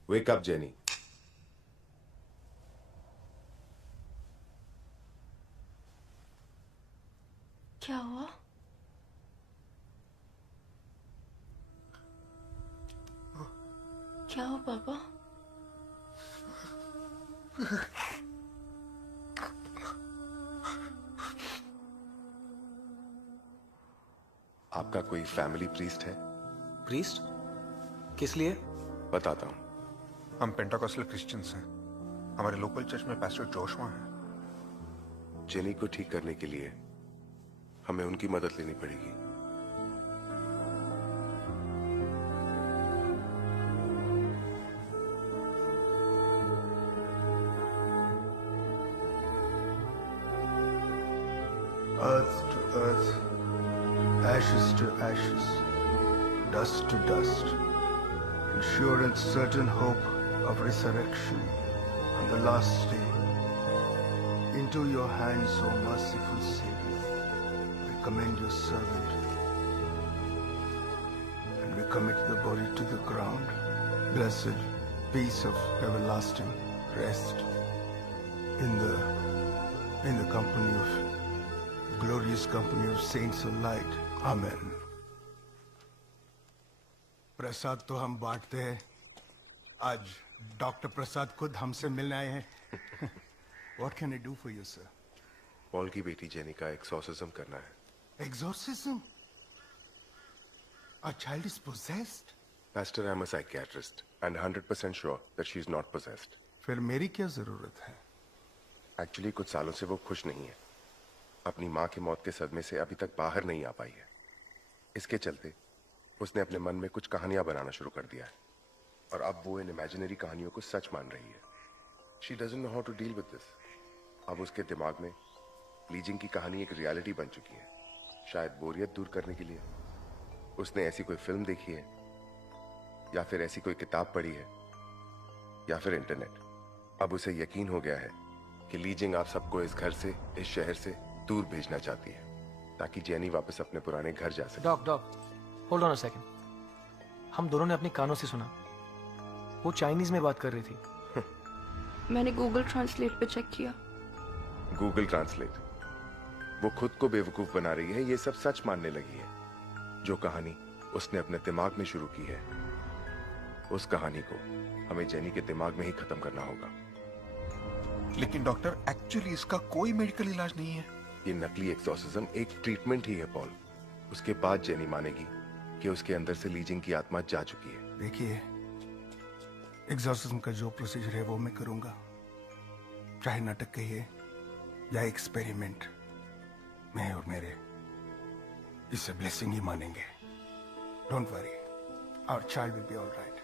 Wake up jenny. क्या हुआ? क्या हुआ पापा? आपका कोई फैमिली प्रीस्ट है? प्रीस्ट? किस लिए? बताता हूं। हम पेंटाकोस्टल क्रिश्चियंस हैं। हमारे लोकल चर्च में पास्टर जोशुआ हैं। जेनी को ठीक करने के लिए हमें उनकी मदद लेनी पड़ेगी। Earth to earth, ashes to ashes, dust to dust, in sure and certain hope of resurrection on the last day. Into your hands, O merciful Savior, we commend your servant, and we commit the body to the ground. Blessed peace of everlasting rest in the company of glorious company of saints of light. Amen. प्रसाद तो हम बांटते हैं। आज doctor प्रसाद खुद हमसे मिलने आए हैं। What can I do for you, sir? Paul की बेटी जेनी का एक्सॉर्सिज्म करना है। Exorcism? A child is possessed? Pastor, I'm a psychiatrist and 100% sure that she's not possessed. फिर मेरी क्या जरूरत है? Actually, कुछ सालों से वो खुश नहीं है। अपनी माँ की मौत के सदमे से अभी तक बाहर नहीं आ पाई है। इसके चलते उसने अपने मन में कुछ कहानियां बनाना शुरू कर दिया है और अब वो इन इमेजिनरी कहानियों को सच मान रही है। She doesn't know how to deal with this. अब उसके दिमाग में लीजिंग की कहानी एक रियलिटी बन चुकी है। शायद बोरियत दूर करने के लिए उसने ऐसी कोई फिल्म देखी है या फिर ऐसी कोई किताब पढ़ी है या फिर इंटरनेट। अब उसे यकीन हो गया है कि लीजिंग आप सबको इस घर से, इस शहर से दूर भेजना चाहती है ताकि जेनी वापस अपने पुराने घर जा सके। Doc hold on a second. हम दोनों ने अपने कानों से सुना, वो चाइनीज में बात कर रही थी। मैंने गूगल ट्रांसलेट पे चेक किया। Google translate? वो खुद को बेवकूफ बना रही है, ये सब सच मानने लगी है। जो कहानी उसने अपने दिमाग में शुरू की है, उस कहानी को हमें जेनी के दिमाग में ही खत्म करना होगा। लेकिन डॉक्टर, एक्चुअली इसका कोई मेडिकल इलाज नहीं है। ये नकली एक्सॉर्सिज्म एक ट्रीटमेंट ही है पॉल। उसके बाद जेनी मानेगी कि उसके अंदर से लीजिंग की आत्मा जा चुकी है। देखिए, एक्सॉर्सिज्म का जो प्रोसीजर है वो मैं करूंगा, चाहे नाटक कहिए या एक्सपेरिमेंट। मैं और मेरे इसे ब्लेसिंग ही मानेंगे। Don't worry, our child will be alright.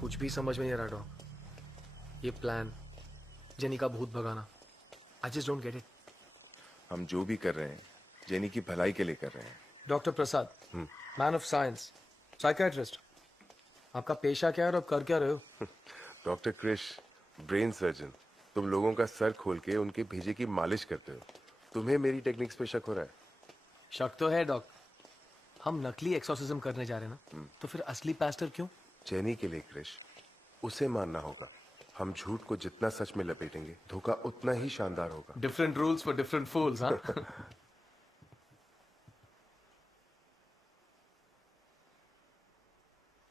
कुछ भी समझ में नहीं आ रहा डॉक। ये प्लान, जेनी का भूत भगाना, I just don't get it. हम जो भी कर रहे हैं जेनी की भलाई के लिए कर रहे हैं। Doctor Prasad, man of science, psychiatrist, आपका पेशा क्या है और आप कर क्या रहे हो? Doctor Krish, brain surgeon. तुम लोगों का सर खोल के उनके भेजे की मालिश करते हो। तुम्हें मेरी टेक्निक्स पे शक हो रहा है? शक तो है डॉक। हम नकली एक्सॉर्सिज्म करने जा रहे हैं ना, तो फिर असली पास्टर क्यों? जेनी के लिए क्रिश, उसे मानना होगा। हम झूठ को जितना सच में लपेटेंगे, धोखा उतना ही शानदार होगा। डिफरेंट रूल्स फॉर डिफरेंट फूल्स, हाँ?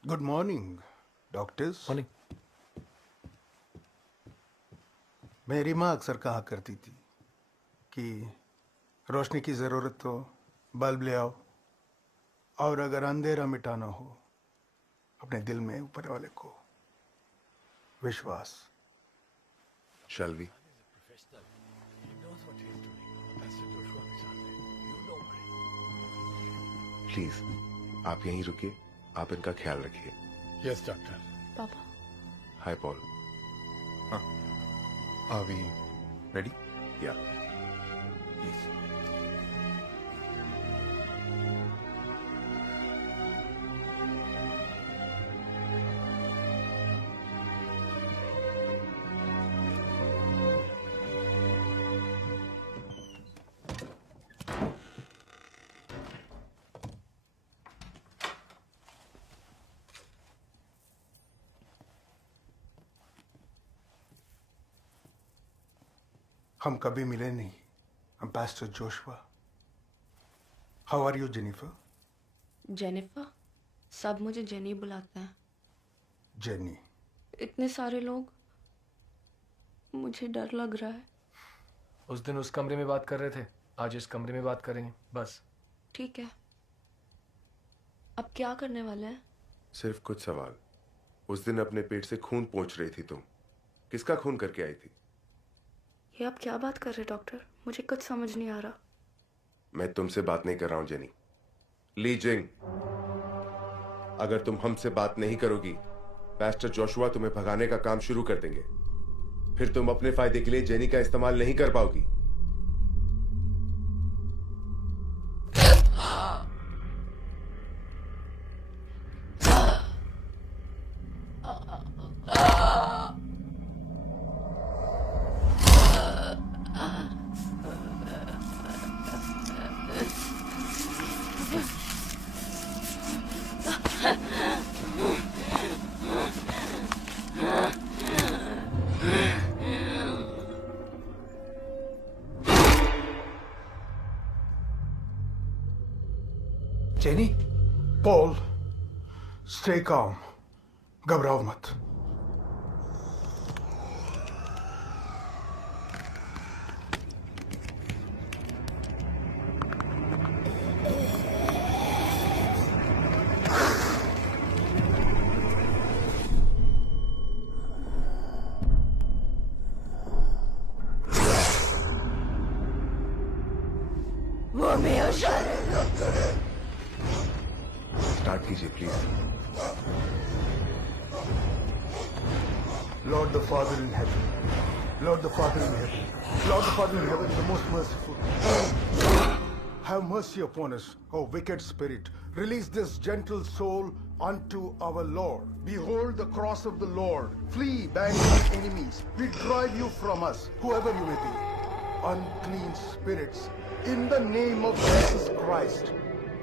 Good morning doctors. मॉर्निंग। मेरी माँ अक्सर कहा करती थी कि रोशनी की ज़रूरत तो बल्ब ले आओ, और अगर अंधेरा मिटाना हो अपने दिल में ऊपर वाले को विश्वास। Shall we? प्लीज आप यहीं रुकिए, आप इनका ख्याल रखिए। Yes doctor. पापा। हाय पॉल। हाँ, आर वी रेडी? या प्लीज। हम कभी मिले नहीं। I'm Pastor Joshua. How are you, Jennifer? Jennifer? सब मुझे जेनी बुलाते हैं। जेनी। इतने सारे लोग, मुझे डर लग रहा है। उस दिन उस कमरे में बात कर रहे थे, आज इस कमरे में बात करेंगे, बस। ठीक है। अब क्या करने वाले हैं? सिर्फ कुछ सवाल। उस दिन अपने पेट से खून पोंछ रही थी तुम, किसका खून करके आई थी? ये आप क्या बात कर रहे डॉक्टर? मुझे कुछ समझ नहीं आ रहा। मैं तुमसे बात नहीं कर रहा हूं जेनी। ली जिंग, अगर तुम हमसे बात नहीं करोगी, पास्टर जोशुआ तुम्हें भगाने का काम शुरू कर देंगे। फिर तुम अपने फायदे के लिए जेनी का इस्तेमाल नहीं कर पाओगी। जेनी। पॉल, स्टे काम, घबराओ मत। स्टार्ट कीजिए please. Lord the Father in heaven, Lord the Father in heaven, Lord the Father in heaven, the most merciful. Have mercy upon us, O wicked spirit. Release this gentle soul unto our Lord. Behold the cross of the Lord. Flee, banished enemies. We drive you from us, whoever you may be. Unclean spirits, in the name of Jesus Christ,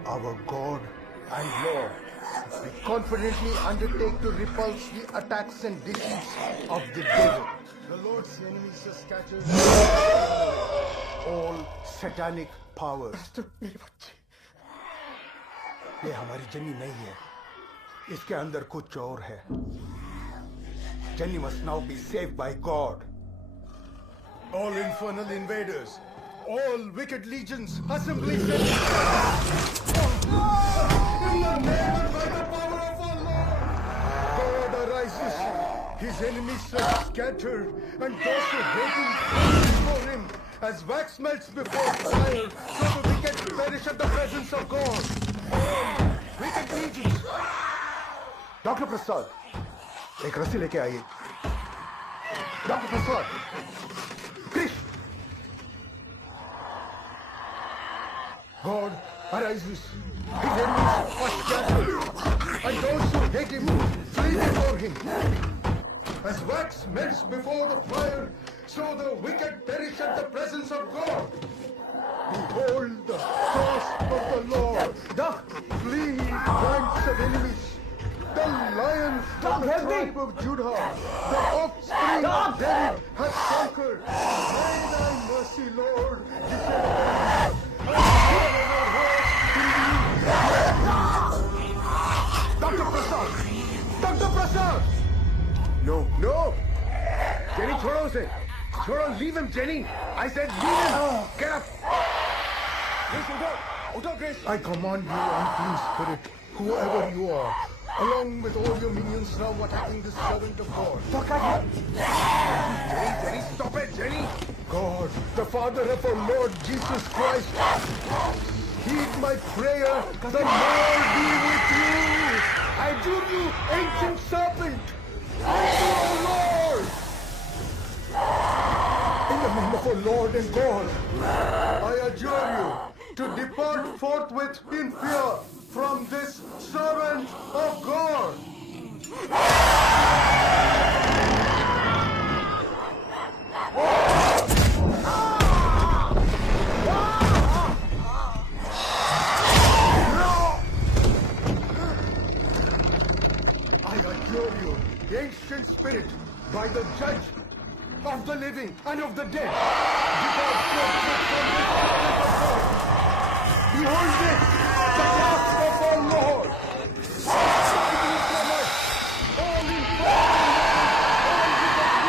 our God and Lord, we confidently undertake to repulse the attacks and defeats of the devil. The Lord's enemies are scattered. All satanic powers. ये हमारी जन्नी नहीं है, इसके अंदर कुछ और है। Jenny must now be saved by God. All infernal invaders, all wicked legions, assemble. In the name and by the power of our Lord, God arises. His enemies are scattered, and those who hate him flee before him. As wax melts before fire, so the wicked perish at the presence of God. All wicked legions. Dr. Prasad, एक रस्सी लेके आइए। Dr. Prasad, Krish. God arises. His enemies are scattered, and those who hate him flee before him. As wax melts before the fire, so the wicked perish at the presence of God. Behold the cross of the Lord. The fleeing ranks of enemies. The lion of the tribe of Judah, the offspring of David, has conquered. May thy mercy, Lord, descend upon us. Dr. Prasad! उसे। छोड़ो, leave him, Jenny. I said leave him. Get up. Chris, उठो, Chris. I command you, unclean spirit, whoever you are, along with all your minions now attacking this servant of God. Jenny, stop it, Jenny. God, the Father of our Lord Jesus Christ, heed my prayer, the Lord be with you. I adjure you, ancient serpent, unto our Lord. In the name of our Lord and God, I adjure you to depart forthwith in fear from this servant of God. I adjure you, ancient spirit, by the judge of the living and of the dead, depart forthwith from this servant of God. Behold this, the cross of our Lord. Sanctify from us, all in all with the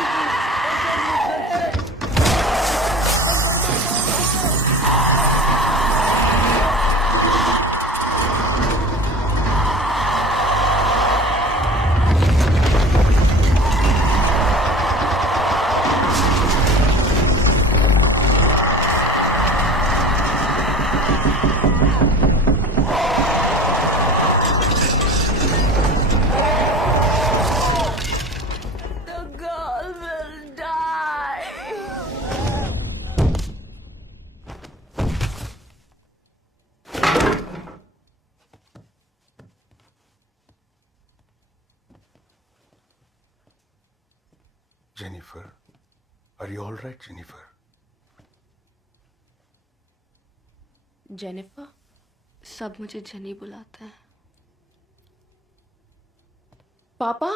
Jennifer, are you all right, Jennifer? Jennifer, सब मुझे jenny बुलाते हैं। पापा?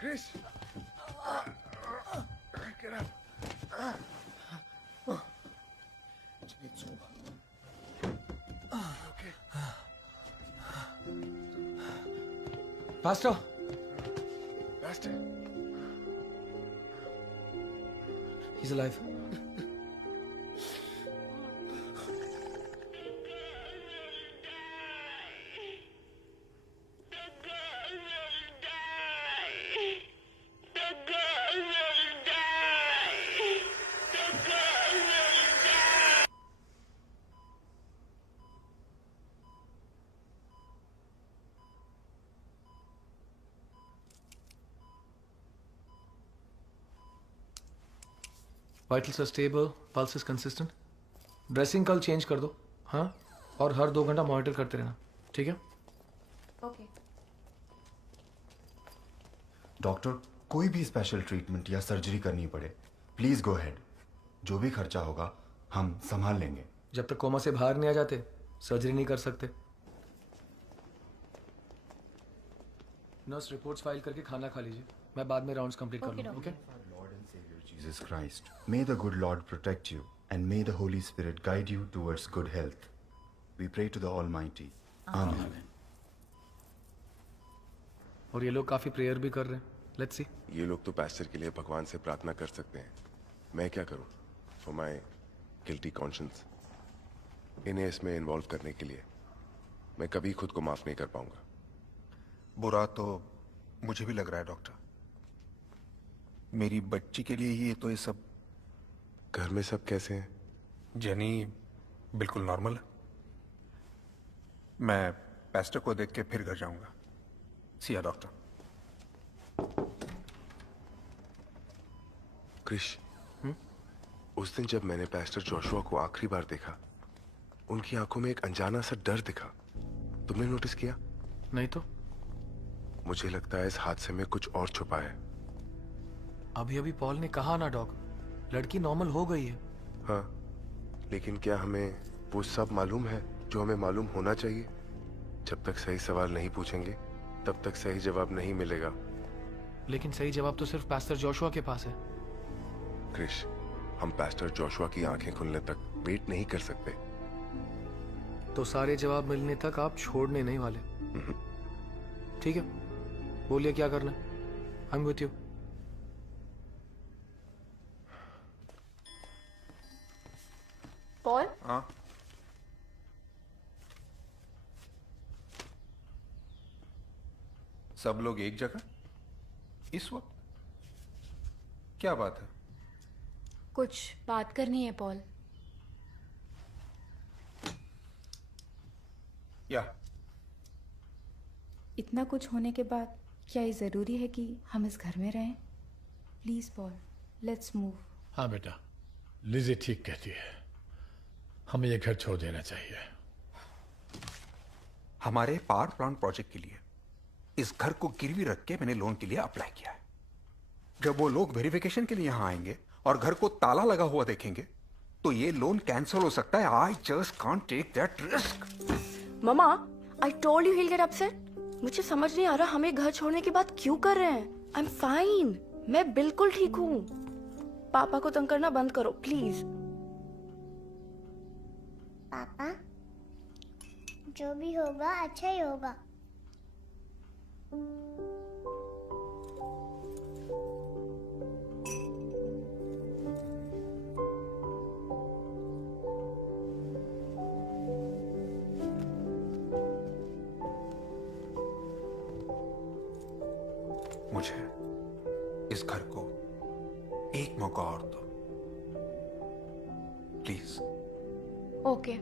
Chris, get up. It's over. Okay. Pastor. Pastor. He's alive. Vitals are stable, pulse is consistent. Dressing कल change कर दो, हाँ, और हर 2 घंटा मॉनिटर करते रहना, ठीक है? ओके। डॉक्टर, कोई भी स्पेशल ट्रीटमेंट या सर्जरी करनी पड़े, प्लीज गो अहेड। जो भी खर्चा होगा हम संभाल लेंगे। जब तक कोमा से बाहर नहीं आ जाते सर्जरी नहीं कर सकते। नर्स रिपोर्ट्स फाइल करके खाना खा लीजिए, मैं बाद में राउंड्स कंप्लीट कर लूँगा, okay? Jesus Christ, may the good Lord protect you and may the Holy Spirit guide you towards good health. We pray to the Almighty. Amen. और ये लोग काफी प्रेयर भी कर रहे हैं। Let's see. ये लोग तो पास्टर के लिए भगवान से प्रार्थना कर सकते हैं, मैं क्या करूं फॉर माई गिल्टी कॉन्शियंस? इन्हें इसमें इन्वॉल्व करने के लिए मैं कभी खुद को माफ नहीं कर पाऊंगा। बुरा तो मुझे भी लग रहा है डॉक्टर। मेरी बच्ची के लिए ही ये तो ये सब। घर में सब कैसे हैं? जेनी बिल्कुल नॉर्मल है। मैं पेस्टर को देख के फिर घर जाऊंगा। सिया डॉक्टर। क्रिश, उस दिन जब मैंने पास्टर जोशुआ को आखिरी बार देखा, उनकी आंखों में एक अनजाना सा डर दिखा। तुमने नोटिस किया? नहीं तो। मुझे लगता है इस हादसे में कुछ और छुपा है। अभी अभी पॉल ने कहा ना डॉग, लड़की नॉर्मल हो गई है। हाँ, लेकिन क्या हमें वो सब मालूम है जो हमें मालूम होना चाहिए? जब तक सही सवाल नहीं पूछेंगे तब तक सही जवाब नहीं मिलेगा। लेकिन सही जवाब तो सिर्फ पास्टर जोशुआ के पास है। क्रिश, हम पास्टर जोशुआ की आंखें खुलने तक वेट नहीं कर सकते। तो सारे जवाब मिलने तक आप छोड़ने नहीं वाले। ठीक है, बोलिए क्या करना है। I am with you. Paul? हाँ। सब लोग एक जगह इस वक्त? क्या बात है? कुछ बात करनी है पॉल। या इतना कुछ होने के बाद क्या ये जरूरी है कि हम इस घर में रहें? Please Paul, let's move. हाँ बेटा, लिजी ठीक कहती है, हमें ये घर छोड़ देना चाहिए। हमारे पावर प्लांट प्रोजेक्ट के लिए इस घर को गिरवी रख के मैंने लोन के लिए अप्लाई किया है। जब वो लोग वेरिफिकेशन के लिए यहां आएंगे और घर को ताला लगा हुआ देखेंगे तो ये लोन कैंसिल हो सकता है। I just can't take that risk. Mama, I told you he'll get upset। मुझे समझ नहीं आ रहा हम ये घर छोड़ने की बात क्यों कर रहे हैं। आई एम फाइन, मैं बिल्कुल ठीक हूँ। पापा को तंग करना बंद करो प्लीज। पापा, जो भी होगा अच्छा ही होगा। मुझे इस घर को एक मौका और दो प्लीज। ओके।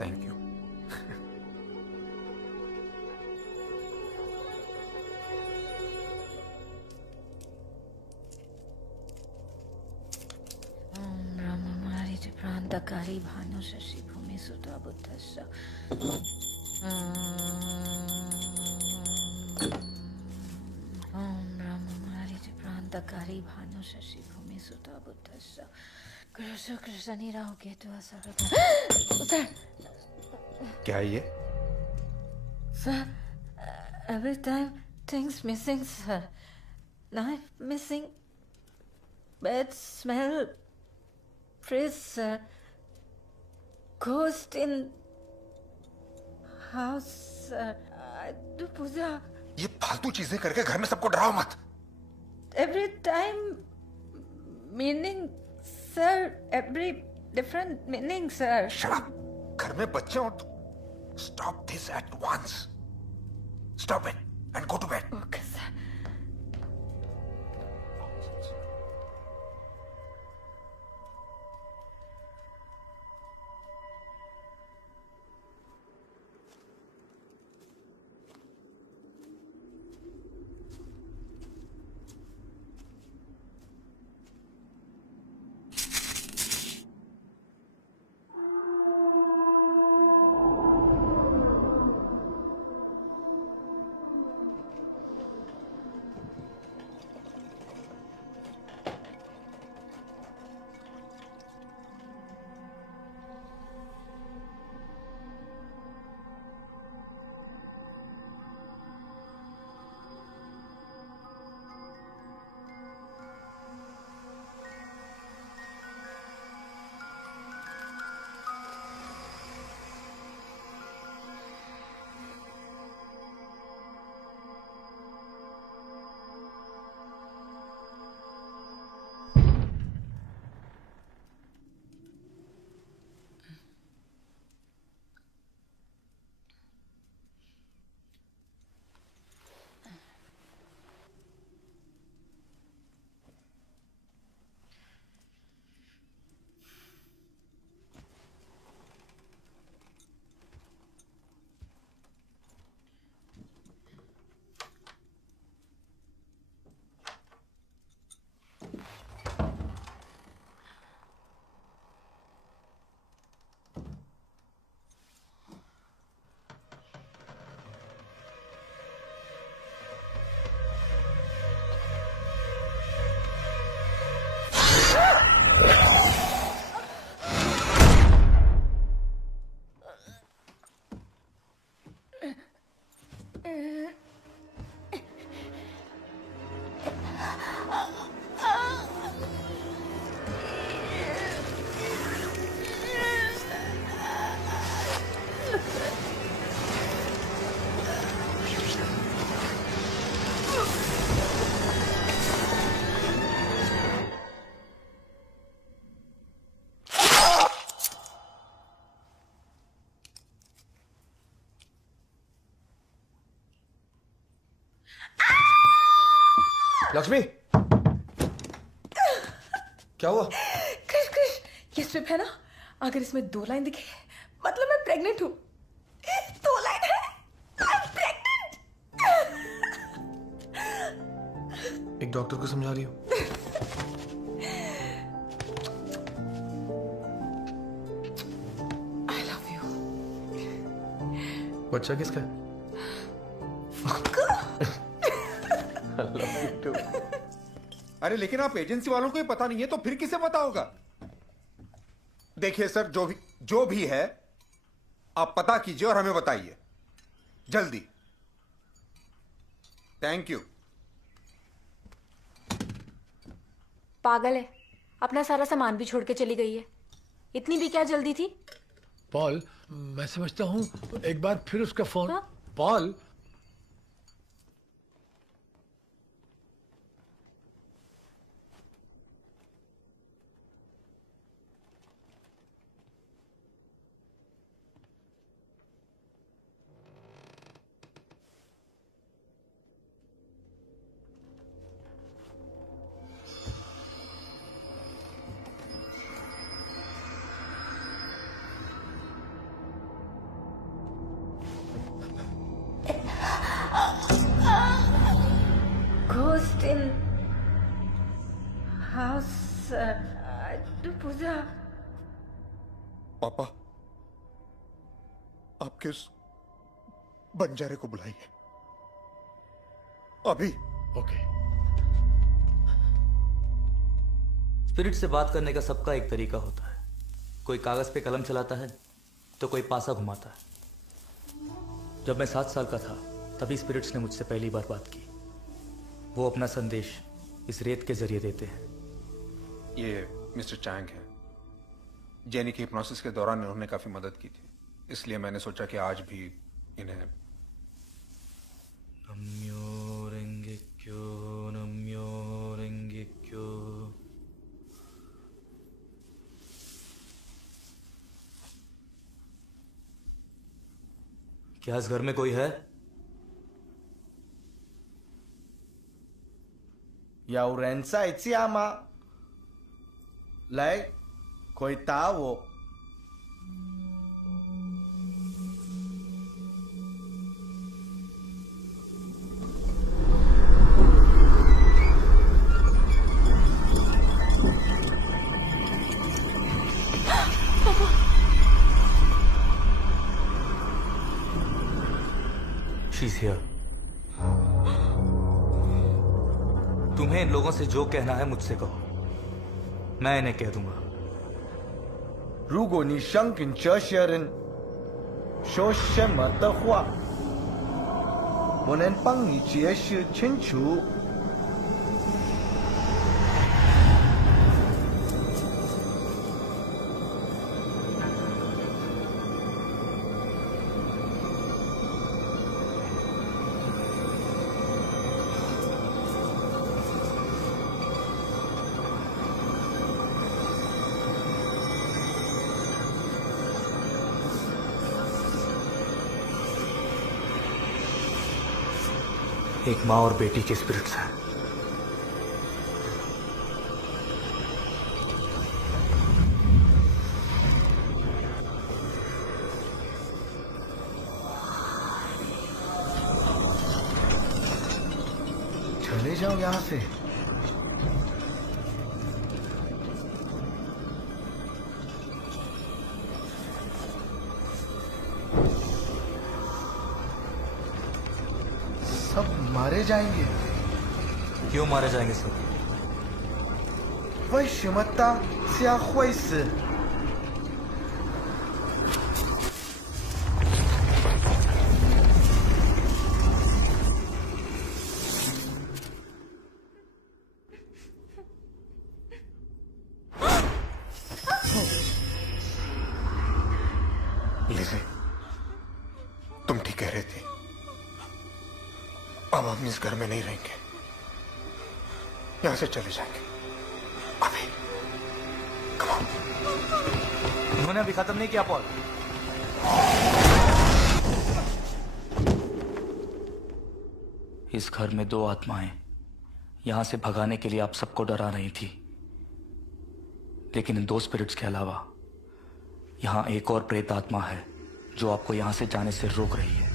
Thank you. प्रांतकारी भानु शशि भूमि सुता बुद्धस्य ओम ब्रह्ममारिच प्रांतकारी भानु शशि भूमि सुता बुद्धस्य कृष्ण कृष्ण निराह केतु सर। क्या है ये? Sir, every time things missing, sir. Knife missing, bad smell, fridge, sir. Ghost in house, sir. Do पूजा. ये फालतू चीजें करके घर में सबको डराओ मत। Every time meaning, sir. Every different meaning, sir. Shut up. घर में बच्चे हो तो stop this at once. Stop it and go to bed. Okay, sir. Lakshmi, क्या हुआ? क्रिश क्रिश, ये स्ट्रिप है ना, अगर इसमें 2 लाइन दिखे मतलब मैं प्रेग्नेंट हूँ। 2 लाइन है, I'm pregnant। एक डॉक्टर को समझा रही हो? I love you। बच्चा किसका है? I love you too। अरे लेकिन आप एजेंसी वालों को ये पता नहीं है तो फिर किसे पता होगा? देखिए सर, जो भी है आप पता कीजिए और हमें बताइए जल्दी। Thank you. पागल है, अपना सारा सामान भी छोड़ के चली गई है। इतनी भी क्या जल्दी थी? पॉल, मैं समझता हूँ एक बार फिर उसका फोन। हाँ? Paul, Ghost in house to पूजा। पापा, आपके उस बंजारे को बुलाइए अभी। ओके। स्पिरिट से बात करने का सबका एक तरीका होता है। कोई कागज पे कलम चलाता है तो कोई पासा घुमाता है। जब मैं 7 साल का था तभी स्पिरिट्स ने मुझसे पहली बार बात की। वो अपना संदेश इस रेत के जरिए देते हैं। ये मिस्टर चैंग है। जेनी की हिप्नोसिस के दौरान इन्होंने काफी मदद की थी, इसलिए मैंने सोचा कि आज भी इन्हें नम्यो रेंगे क्यों, नम्यो रेंगे क्यों। क्या इस घर में कोई है?有人在家吗？来，回答我。She's here। तुम्हें इन लोगों से जो कहना है मुझसे कहो, मैं इन्हें कह दूंगा। 如果你想跟这些人说什么的话，我能帮你解释清楚。एक माँ और बेटी के स्पिरिट्स हैं। चले जाओ यहाँ से। सब मारे जाएंगे। क्यों मारे जाएंगे सब? 为什么大家会死？लिज़ी, तुम ठीक कह रही थी। अब हम इस घर में नहीं रहेंगे, यहां से चले जाएंगे अभी। उन्होंने अभी खत्म नहीं किया पॉल। इस घर में 2 आत्माएं यहां से भगाने के लिए आप सबको डरा रही थी, लेकिन इन 2 स्पिरिट्स के अलावा यहां एक और प्रेत आत्मा है जो आपको यहां से जाने से रोक रही है।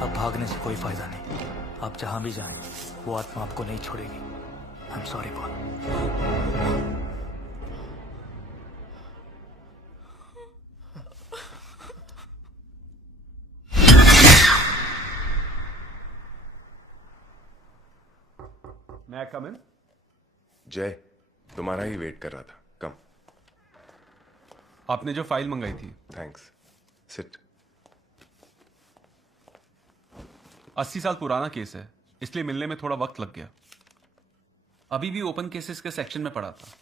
अब भागने से कोई फायदा नहीं। आप जहां भी जाएं, वो आत्मा आपको नहीं छोड़ेगी। I am sorry Paul. May I come in? जय, तुम्हारा ही वेट कर रहा था। कम। आपने जो फाइल मंगाई थी। थैंक्स। सिट। 80 साल पुराना केस है, इसलिए मिलने में थोड़ा वक्त लग गया। अभी भी ओपन केसेस के सेक्शन में पड़ा था।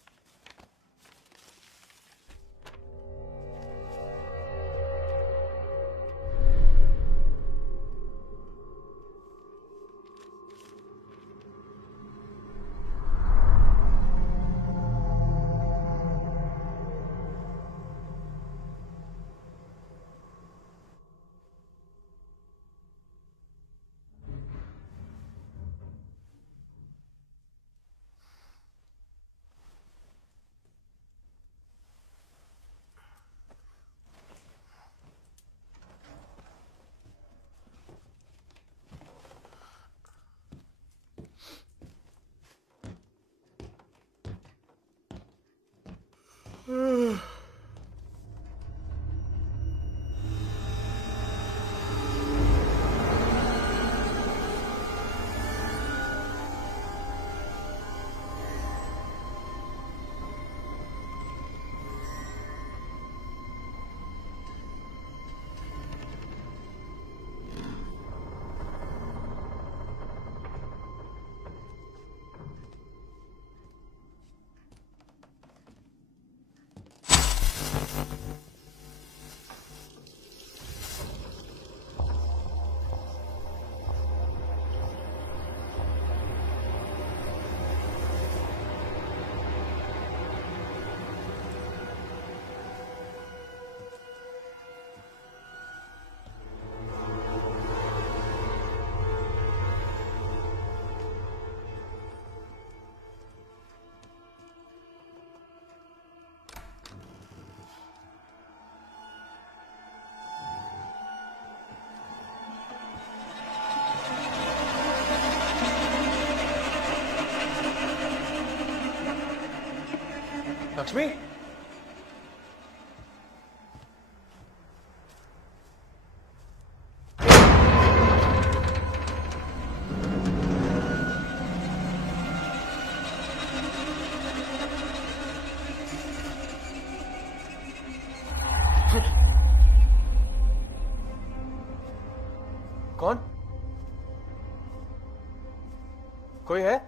लक्ष्मी, कौन? कोई है?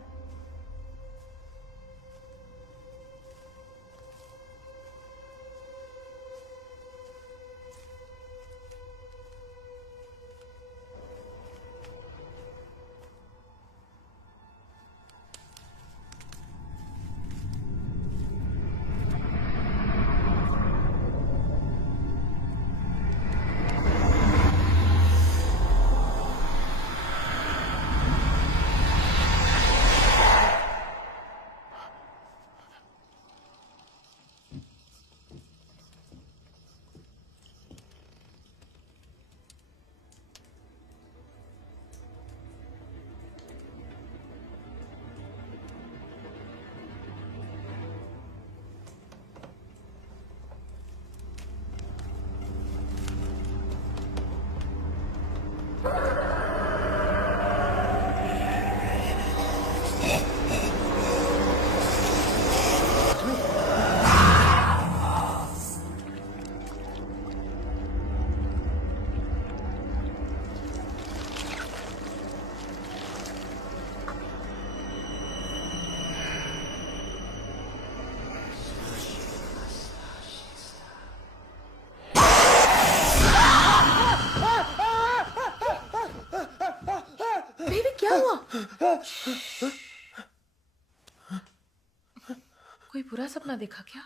कोई बुरा सपना देखा क्या?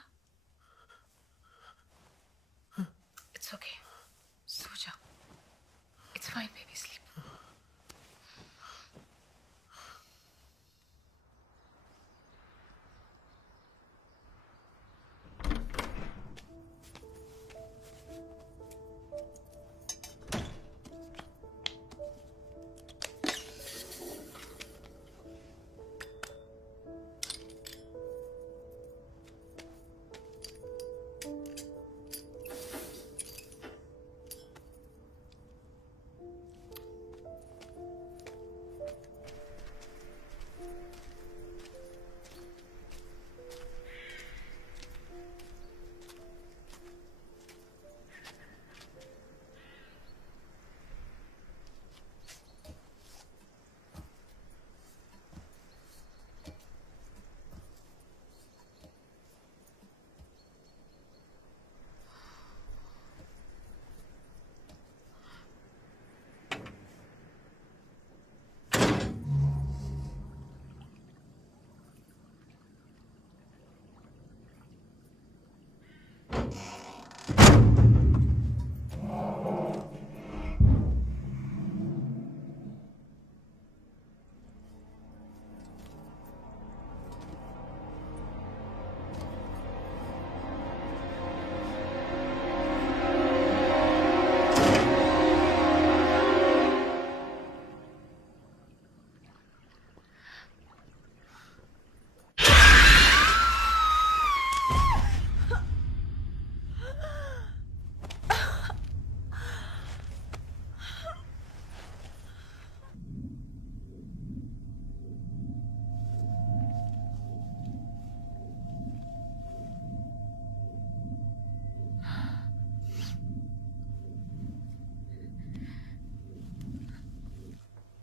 इट्स ओके, सो जाओ. It's fine baby, sleep.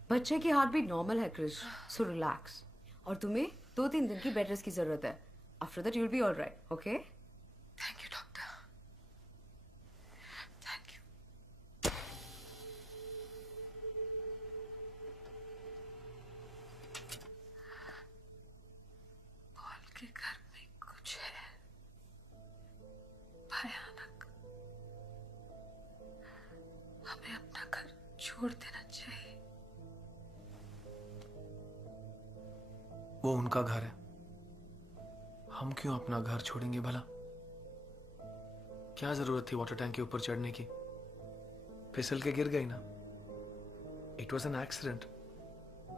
बच्चे की हार्ट बीट नॉर्मल है क्रिश, सो रिलैक्स. और तुम्हें 2-3 दिन की बेड रेस्ट की जरूरत है. After that you will be alright, okay? Thank you doctor, thank you. Paul के घर में कुछ है भयानक. हमें अपना घर छोड़ देना चाहिए. वो उनका घर है, हम क्यों अपना घर छोड़ेंगे भला? क्या जरूरत थी वाटर टैंक के ऊपर चढ़ने की? फिसल के गिर गई ना. It was an accident.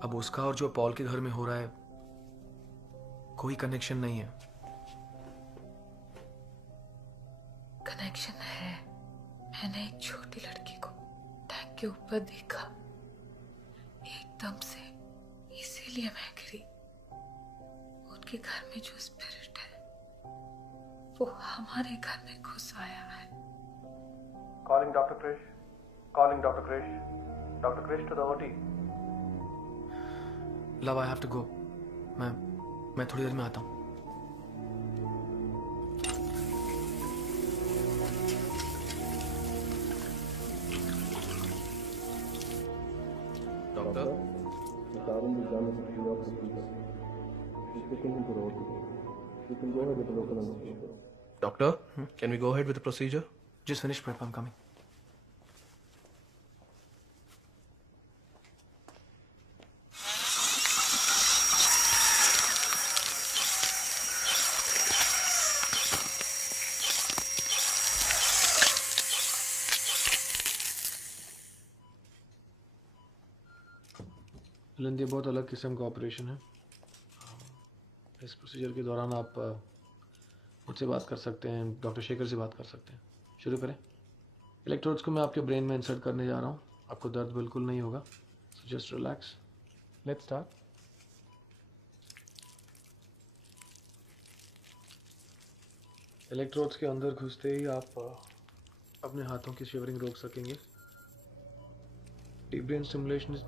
अब उसका और जो पॉल के घर में हो रहा है कोई कनेक्शन नहीं है. कनेक्शन है. मैंने एक छोटी लड़की को टैंक के ऊपर देखा एकदम से, इसीलिए मैं गिरी. उनके घर में जो स्पिरिट है वो हमारे घर में घुस आया है. Calling Dr. Krish. Calling Dr. Krish. Dr. Krish to the OT. Love, I have to go. मैं थोड़ी देर में आता हूँ. Doctor, Doctor, can we go ahead with the procedure? Just finish prep, I'm coming. बुलंद, ये बहुत अलग किस्म का ऑपरेशन है. इस प्रोसीजर के दौरान आप मुझसे बात कर सकते हैं, डॉक्टर शेखर से बात कर सकते हैं. शुरू करें. इलेक्ट्रोड्स को मैं आपके ब्रेन में इंसर्ट करने जा रहा हूँ. आपको दर्द बिल्कुल नहीं होगा, so just relax. Let's start. Electrodes के अंदर घुसते ही आप अपने हाथों की शिवरिंग रोक सकेंगे. Deep brain stimulation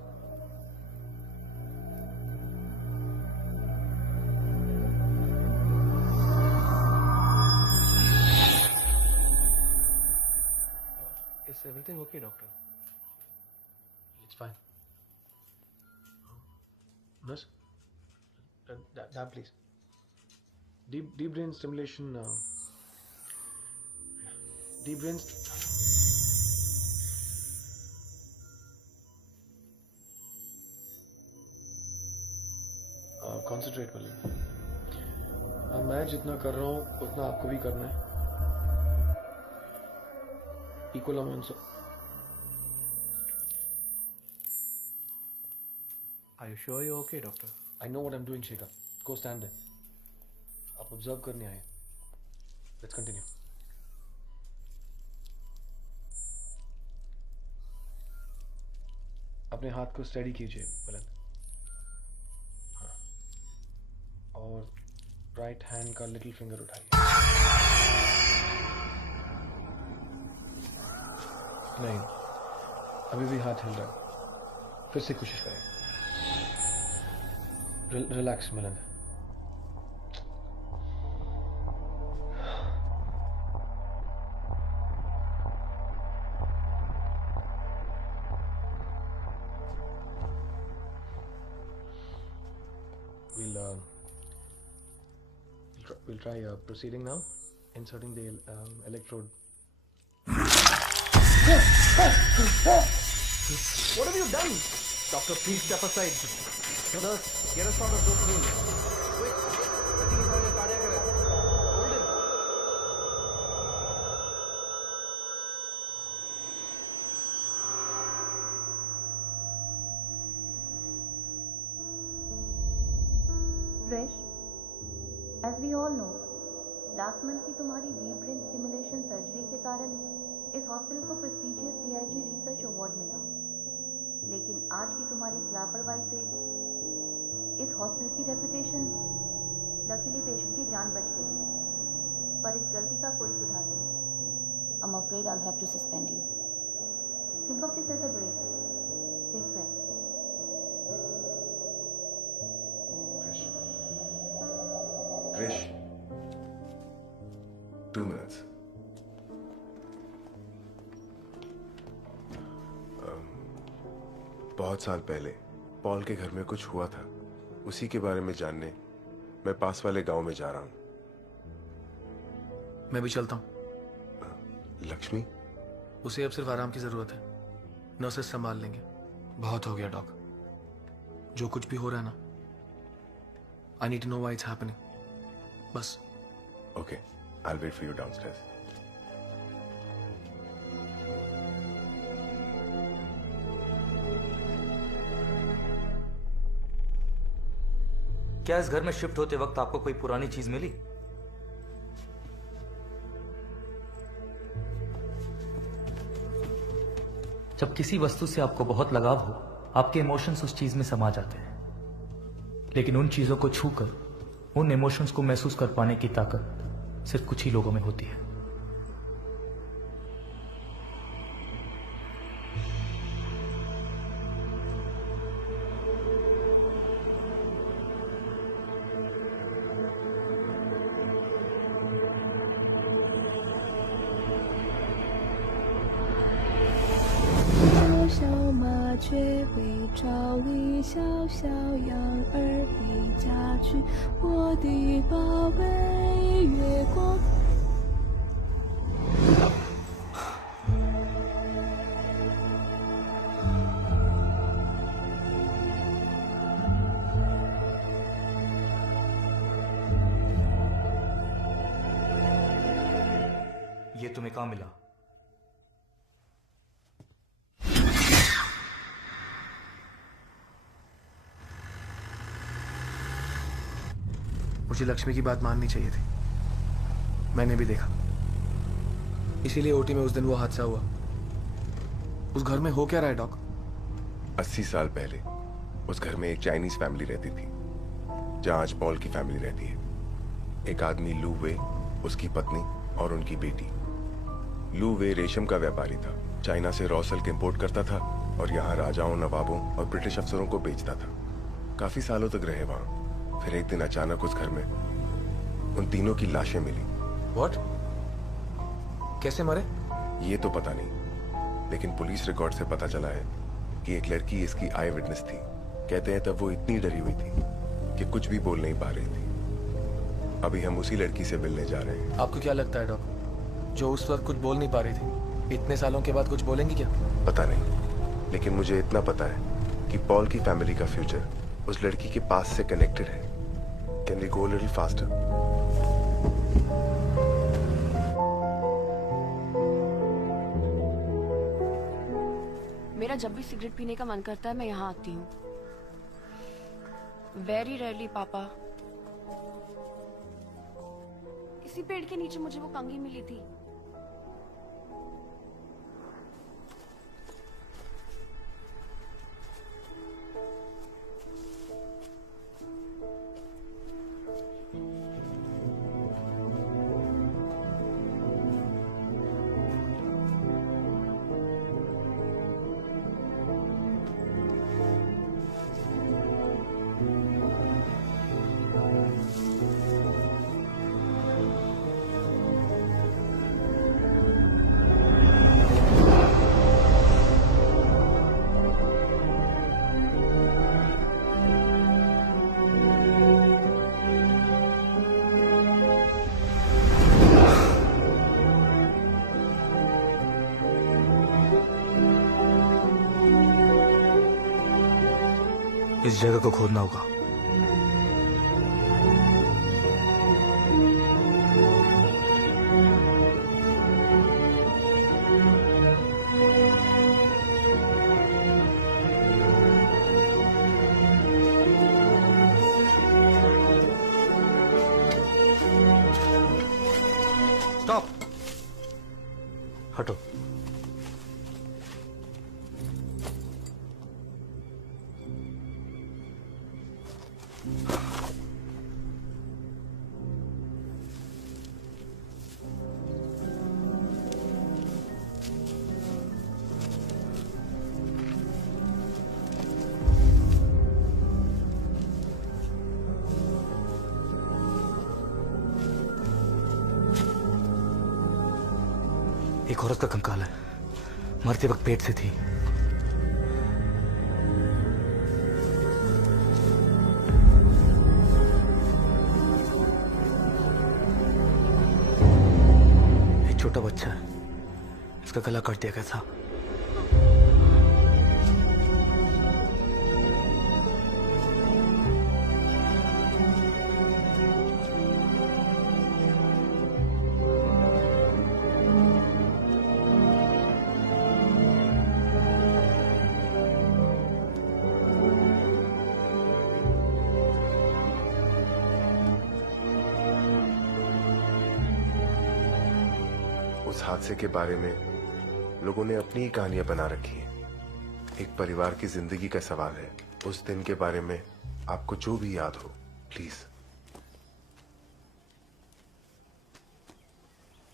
Is everything okay, doctor? It's fine. Nurse, that please. Deep brain stimulation. Deep brain. Concentrate कर लेंगे। अब मैं जितना कर रहा हूँ उतना आपको भी करना है, equal amount. Are you sure you're okay, doctor? I know what I'm doing, Shekhar. Go stand there. आप ऑब्जर्व करने आए। Let's continue. अपने हाथ को स्टेडी कीजिए मिलन। हाँ। और राइट हैंड का लिटिल फिंगर उठाइए। नहीं, अभी भी हाथ हिल रहा है। फिर से कोशिश करें। Relax Milan. We'll try proceeding now, inserting the electrode. What have you done? Doctor, please step aside. Nurse, get us out of this room. Quick. I think he's having a cardiac arrest. Hold him. Fresh. As we all know, last month की तुम्हारी deep brain stimulation surgery के कारण इस hospital को prestigious DIG research award मिला। लेकिन आज की तुम्हारी लापरवाही से इस हॉस्पिटल की रेपुटेशन, लकीली पेशेंट की जान बच गई, पर इस गलती का कोई सुधार नहीं। I'm afraid I'll have to suspend you. Think of this as a break. Take rest. Krish, 2 minutes. बहुत साल पहले पॉल के घर में कुछ हुआ था, उसी के बारे में जानने मैं पास वाले गांव में जा रहा हूं। मैं भी चलता हूं। लक्ष्मी? उसे अब सिर्फ आराम की जरूरत है, नर्सेस संभाल लेंगे। बहुत हो गया डॉक, जो कुछ भी हो रहा है ना, I need to know why it's happening, बस। Okay, I will wait for you downstairs. क्या इस घर में शिफ्ट होते वक्त आपको कोई पुरानी चीज मिली? जब किसी वस्तु से आपको बहुत लगाव हो, आपके इमोशंस उस चीज में समा जाते हैं, लेकिन उन चीजों को छूकर उन इमोशंस को महसूस कर पाने की ताकत सिर्फ कुछ ही लोगों में होती है। ये तुम्हें कहां मिला? मुझे लक्ष्मी की बात माननी चाहिए थी, मैंने भी देखा, इसीलिए ओटी में उस दिन वो हादसा हुआ। उस घर में हो क्या रहा है डॉक? 80 साल पहले उस घर में एक चाइनीज फैमिली रहती थी, जहां आज पॉल की फैमिली रहती है। एक आदमी लू वे, उसकी पत्नी और उनकी बेटी। लू वे रेशम का व्यापारी था, चाइना से रॉ सिल्क इंपोर्ट करता था और यहाँ राजाओं, नवाबों और ब्रिटिश अफसरों को बेचता था। काफी सालों तक रहे वहां। फिर एक दिन अचानक उस घर में उन तीनों की लाशें मिली। What? कैसे मरे? ये तो पता नहीं, लेकिन पुलिस रिकॉर्ड से पता चला है कि एक लड़की इसकी आई विटनेस थी। कहते हैं तब वो इतनी डरी हुई थी कि कुछ भी बोल नहीं पा रही थी। अभी हम उसी लड़की से मिलने जा रहे हैं। आपको क्या लगता है डॉक, जो उस वक्त कुछ बोल नहीं पा रही थी, इतने सालों के बाद कुछ बोलेंगी क्या? पता नहीं, लेकिन मुझे इतना पता है कि पॉल की फैमिली का फ्यूचर उस लड़की के पास से कनेक्टेड है। Can we go a little faster? मेरा जब भी सिगरेट पीने का मन करता है मैं यहाँ आती हूँ। वेरी रेयरली पापा। इसी पेड़ के नीचे मुझे वो कंघी मिली थी। इस जगह को खोदना होगा। स्टॉप। हटो। एक औरत का कंकाल है, मरते वक्त पेट से थी। एक छोटा बच्चा है, इसका गला काट दिया गया था। उस हादसे के बारे में लोगों ने अपनी ही कहानियां बना रखी हैं। एक परिवार की जिंदगी का सवाल है। उस दिन के बारे में आपको जो भी याद हो, प्लीज।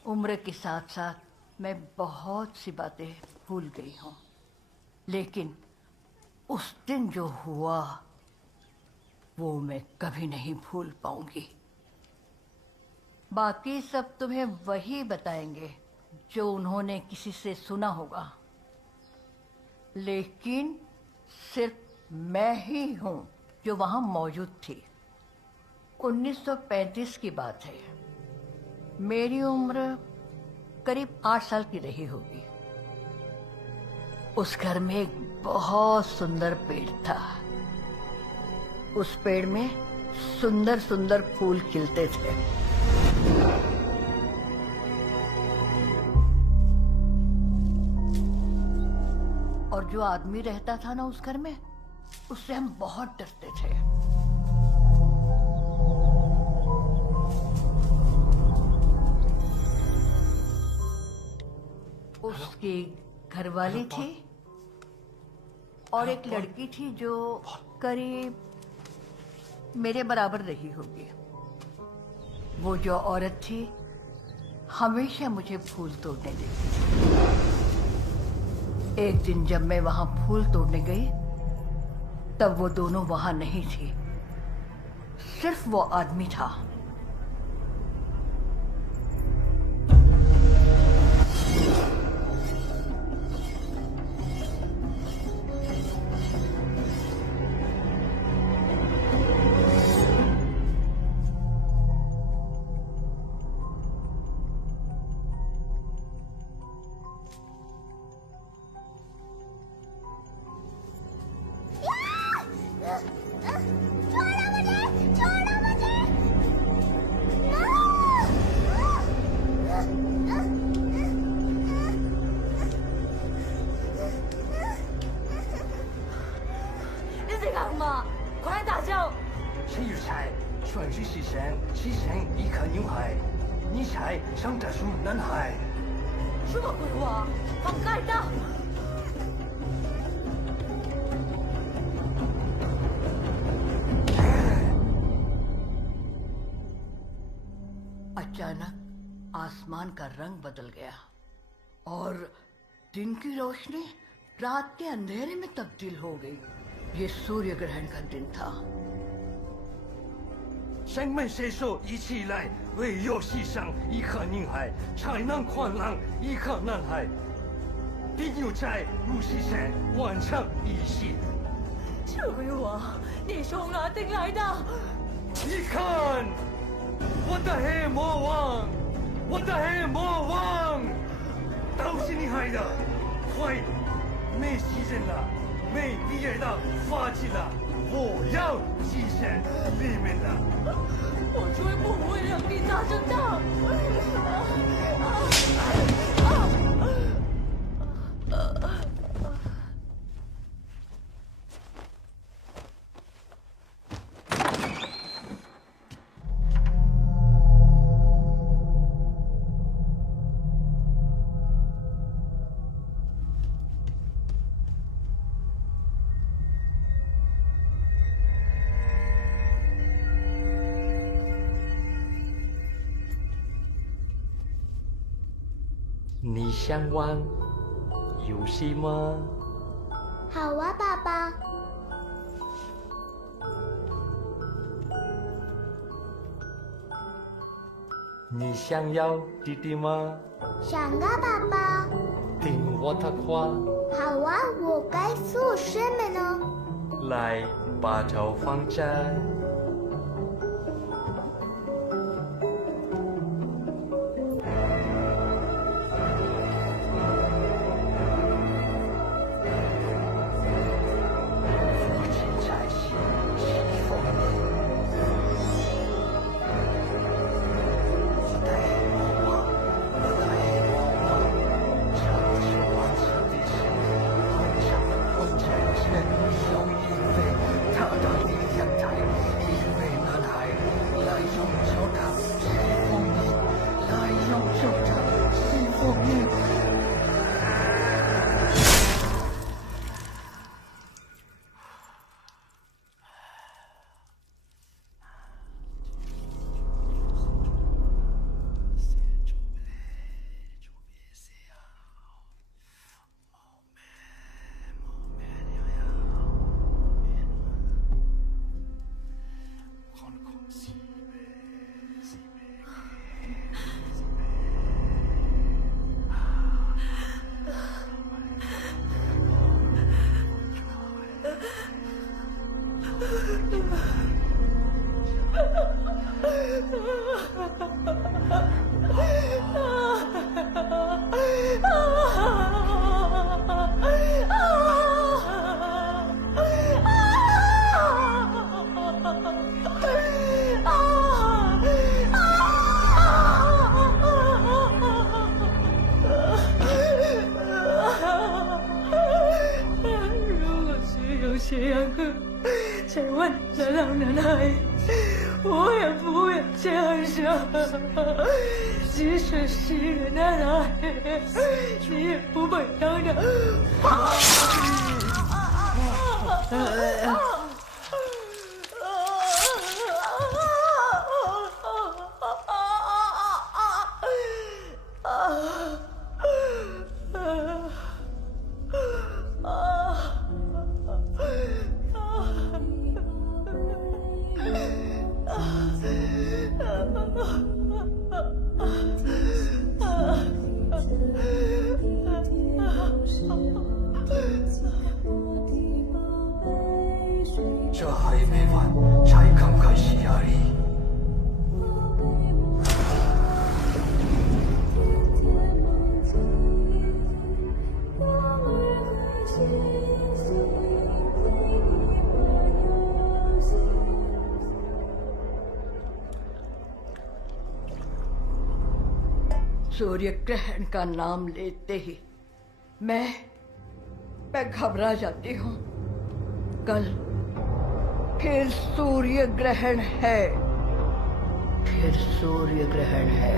उम्र के साथ साथ मैं बहुत सी बातें भूल गई हूं, लेकिन उस दिन जो हुआ वो मैं कभी नहीं भूल पाऊंगी। बाकी सब तुम्हें वही बताएंगे जो उन्होंने किसी से सुना होगा, लेकिन सिर्फ मैं ही हूं जो वहां मौजूद थी। 1935 की बात है। मेरी उम्र करीब 8 साल की रही होगी। उस घर में एक बहुत सुंदर पेड़ था। उस पेड़ में सुंदर सुंदर फूल खिलते थे। और जो आदमी रहता था ना उस घर में, उससे हम बहुत डरते थे। उसकी घरवाली थी और एक लड़की थी जो करीब मेरे बराबर रही होगी। वो जो औरत थी हमेशा मुझे फूल तोड़ने देती थी। एक दिन जब मैं वहां फूल तोड़ने गई तब वो दोनों वहां नहीं थी, सिर्फ वो आदमी था। छोड़ो मुझे, 干嘛？快打救！谁有才？全是牺牲，牺牲一颗女孩，你才长大出男孩。什么鬼话？放开他अचानक आसमान का रंग बदल गया और दिन की रोशनी रात के अंधेरे में तब्दील हो गई। ये सूर्य ग्रहण का दिन था।生命谁说一起来，唯有牺牲一颗女孩，才能换来一颗男孩。必有在如牺牲完成一切。这鬼话，你从哪听来的？你看，我的黑魔王，我的黑魔王，都是你害的。快，没时间了，没毕业了，发起了，我要牺牲你们了。我绝不会让你达成的。你想玩游戏吗？好啊，爸爸。你想要弟弟吗？想啊，爸爸。听我的话。好啊，我该做什么呢？来，把头放这。血阳哥，千万别让男孩，我也不要这样。即使是个男孩，你也不配当着。这还没完，才刚开始而已。सूर्य ग्रहण का नाम लेते ही मैं घबरा जाती हूँ। कल फिर सूर्य ग्रहण है, फिर सूर्य ग्रहण है।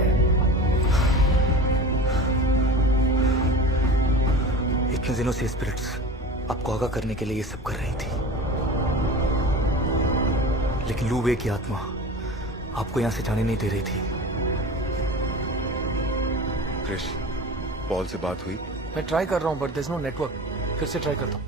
इतने दिनों से स्पिरिट्स आपको आगाह करने के लिए ये सब कर रही थी, लेकिन लू वे की आत्मा आपको यहां से जाने नहीं दे रही थी। क्रिश, पॉल से बात हुई? मैं ट्राई कर रहा हूं but there is no network. फिर से ट्राई करता हूं।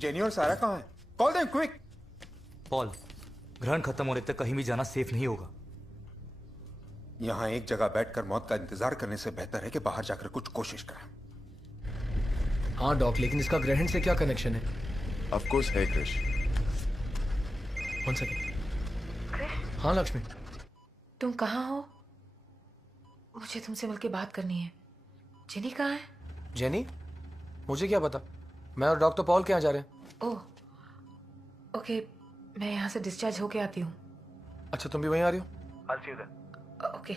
जेनी और सारा कहाँ है? Call them quick. पॉल, ग्रहण खत्म होने तक कहीं भी जाना सेफ नहीं होगा। यहाँ एक जगह बैठकर मौत का इंतजार करने से बेहतर है कि बाहर जाकर कुछ कोशिश करें। हाँ डॉक, लेकिन इसका ग्रहण से क्या कनेक्शन है? ऑफ कोर्स है क्रिश। One second. हाँ लक्ष्मी, तुम कहाँ हो? मुझे तुमसे मिलके बात करनी है। जेनी कहाँ है? जेनी? मुझे क्या पता, मैं और डॉक्टर पॉल के यहाँ जा रहे हैं। ओह ओके, मैं यहाँ से डिस्चार्ज होके आती हूँ। अच्छा तुम भी वहीं आ रही हो? I'll see you then. Okay.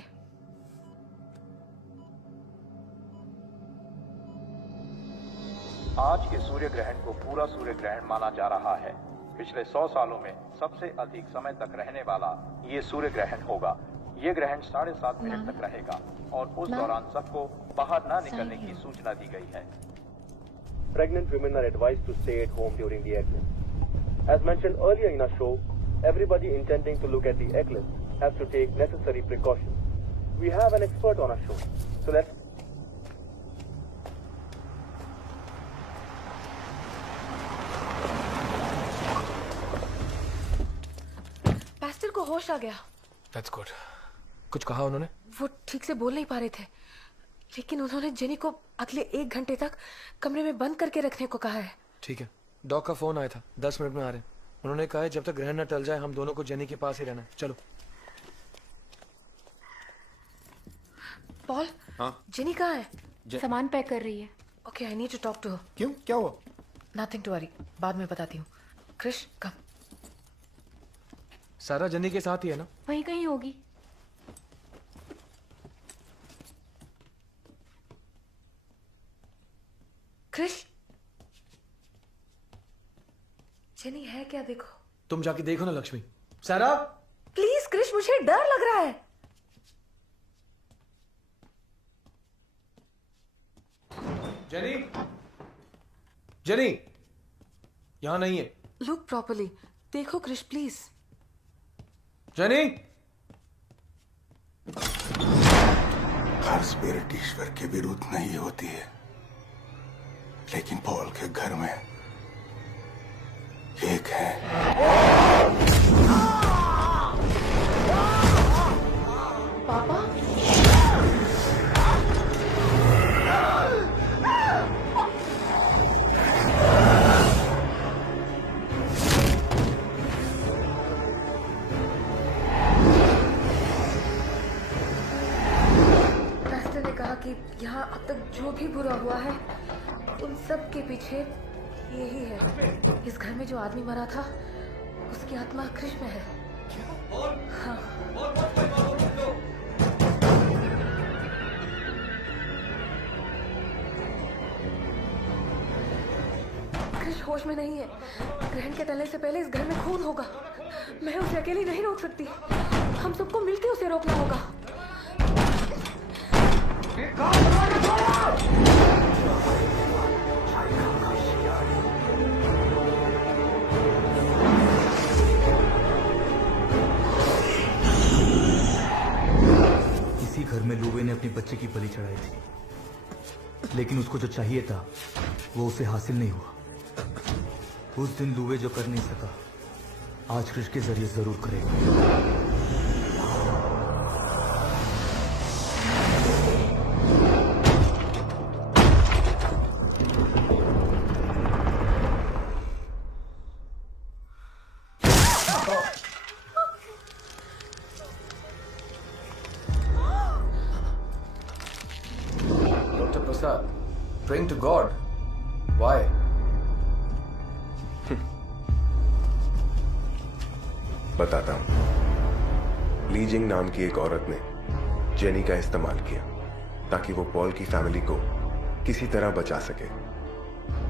आज के सूर्य ग्रहण को पूरा सूर्य ग्रहण माना जा रहा है। पिछले 100 सालों में सबसे अधिक समय तक रहने वाला ये सूर्य ग्रहण होगा। ये ग्रहण 7.5 मिनट तक रहेगा और उस दौरान सबको बाहर न निकलने की सूचना दी गई है। Pregnant women are advised to stay at home during the eclipse. As mentioned earlier in our show, everybody intending to look at the eclipse has to take necessary precautions. We have an expert on our show, so let's. Pastor को होश आ गया। That's good. कुछ कहा उन्होंने? वो ठीक से बोल नहीं पा रहे थे, लेकिन उन्होंने जेनी को अगले 1 घंटे तक कमरे में बंद करके रखने को कहा है। ठीक है, डॉक का फोन आया था, 10 मिनट में आ रहे हैं। उन्होंने कहा है जब तक ग्रहण न टल जाए हम दोनों को जेनी के पास ही रहना है। चलो। पॉल, जेनी कहाँ है? सामान पैक कर रही है। Okay, I need to talk to her. क्यों, क्या हुआ? नथिंग टू वरी, बाद में बताती हूँ। क्रिश कम। सारा जेनी के साथ ही है ना? वहीं कहीं होगी। जाके देखो ना लक्ष्मी। सारा प्लीज क्रिश, मुझे डर लग रहा है। जेनी, जेनी यहां नहीं है। लुक प्रॉपर्ली, देखो क्रिश प्लीज। जेनी, हर स्पिरिट ईश्वर के विरुद्ध नहीं होती है, लेकिन पॉल के घर में एक है। पापा, रास्ते ने कहा कि यहाँ अब तक जो भी बुरा हुआ है उन सब के पीछे यही है। इस घर में जो आदमी मरा था उसकी आत्मा क्रिश में है। हाँ। क्रिश होश में नहीं है। ग्रहण के टलने से पहले इस घर में खून होगा। मैं उसे अकेली नहीं रोक सकती। हम सबको मिलकर उसे रोकना होगा। इसी घर में लूवे ने अपनी बच्चे की बलि चढ़ाई थी, लेकिन उसको जो चाहिए था वो उसे हासिल नहीं हुआ। उस दिन लूवे जो कर नहीं सका, आज क्रिश के जरिए जरूर करेगा। Praying to God. Why? बताता हूं। लीजिंग नाम की एक औरत ने जेनी का इस्तेमाल किया ताकि वो पॉल की फैमिली को किसी तरह बचा सके।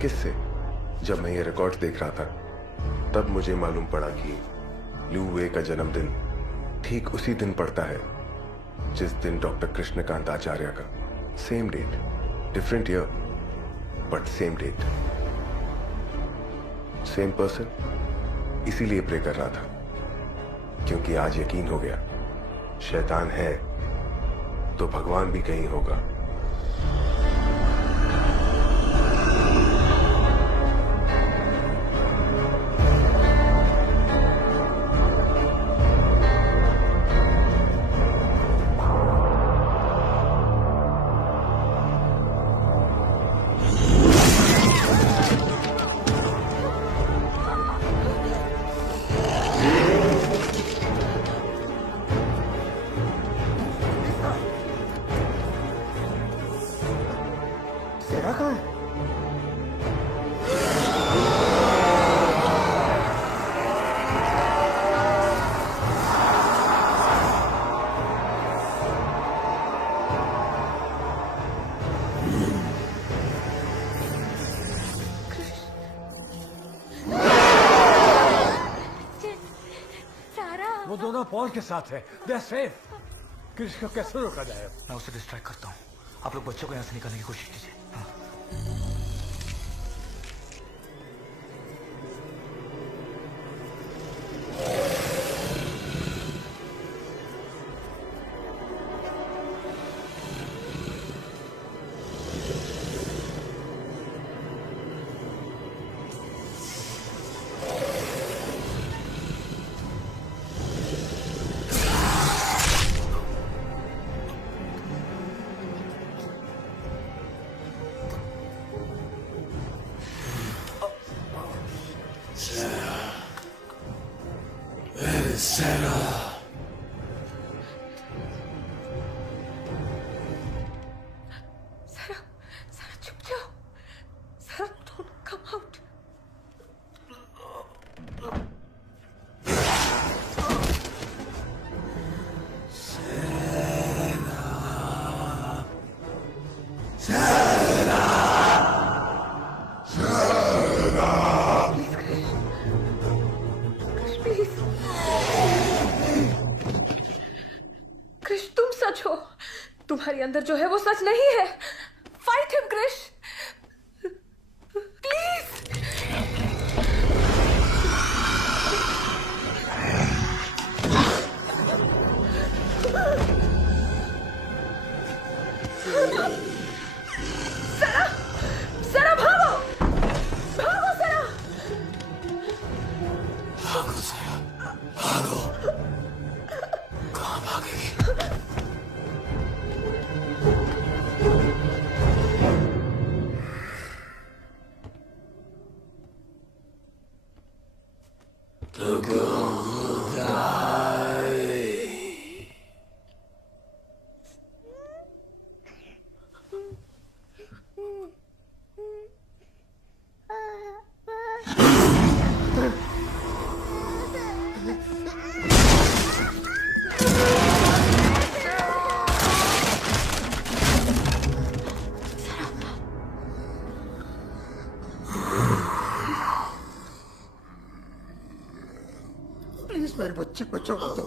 किससे? जब मैं ये रिकॉर्ड देख रहा था तब मुझे मालूम पड़ा कि लू वे का जन्मदिन ठीक उसी दिन पड़ता है जिस दिन डॉक्टर कृष्णकांत आचार्य का। Same date, different year, but same date, same person. इसीलिए प्रे कर रहा था, क्योंकि आज यकीन हो गया शैतान है तो भगवान भी कहीं होगा। पॉल के साथ है। They're safe. क्रिश को कैसे रोका जाए? मैं उसे डिस्ट्रैक्ट करता हूँ। आप लोग बच्चों को यहाँ से निकालने की कोशिश कीजिए। हाँ। Please, Krish, तुम्हारे अंदर जो है वो सच नहीं है। Fight him Krish, please. Sara, Sara भागो, भागो सरा, भागो सरा, भागो। कहाँ भागेगी? To go die. प्लीज मेरे बच्चे को छोड़ दो।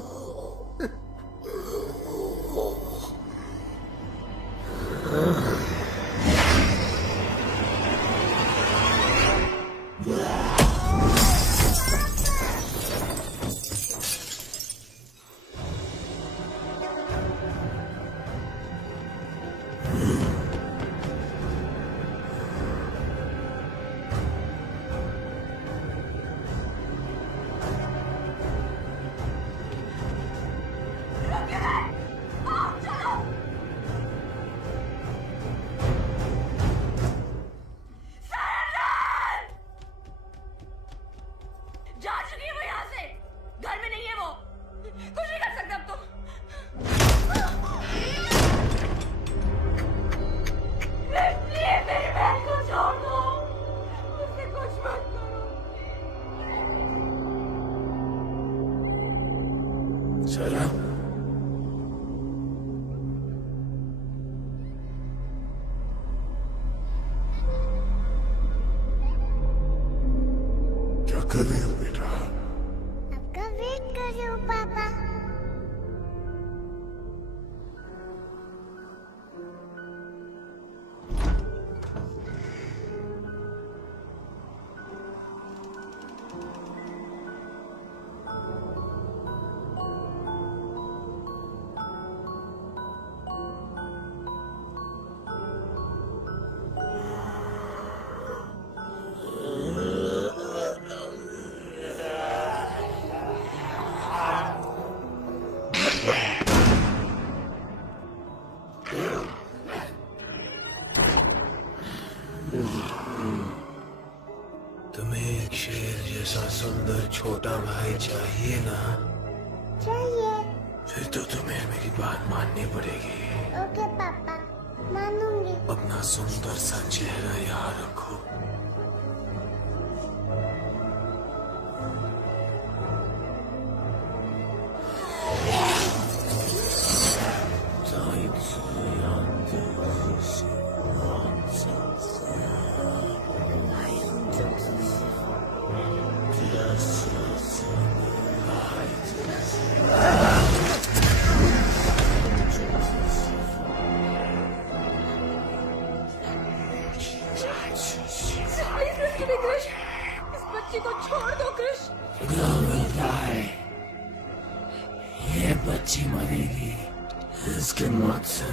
जा चुकी है वो यहाँ से, घर में नहीं है वो, कुछ नहीं कर सकते अब तुम। प्लीज मेरी बहन को छोड़ दो, उसे कुछ मत करो। सरा, क्या कर रहे हो बेटा? आपका वेट कर रही हूँ पापा। तुम्हें एक शेर जैसा सुंदर छोटा भाई चाहिए ना? चाहिए। फिर तो तुम्हें मेरी बात माननी पड़ेगी। ओके पापा, मानूंगी। अपना सुंदर सा चेहरा याद रखो। प्लीज लिसन टू क्रिश, इस बच्ची को छोड़ दो क्रिश। ये बच्ची मरेगी, इसके मौत से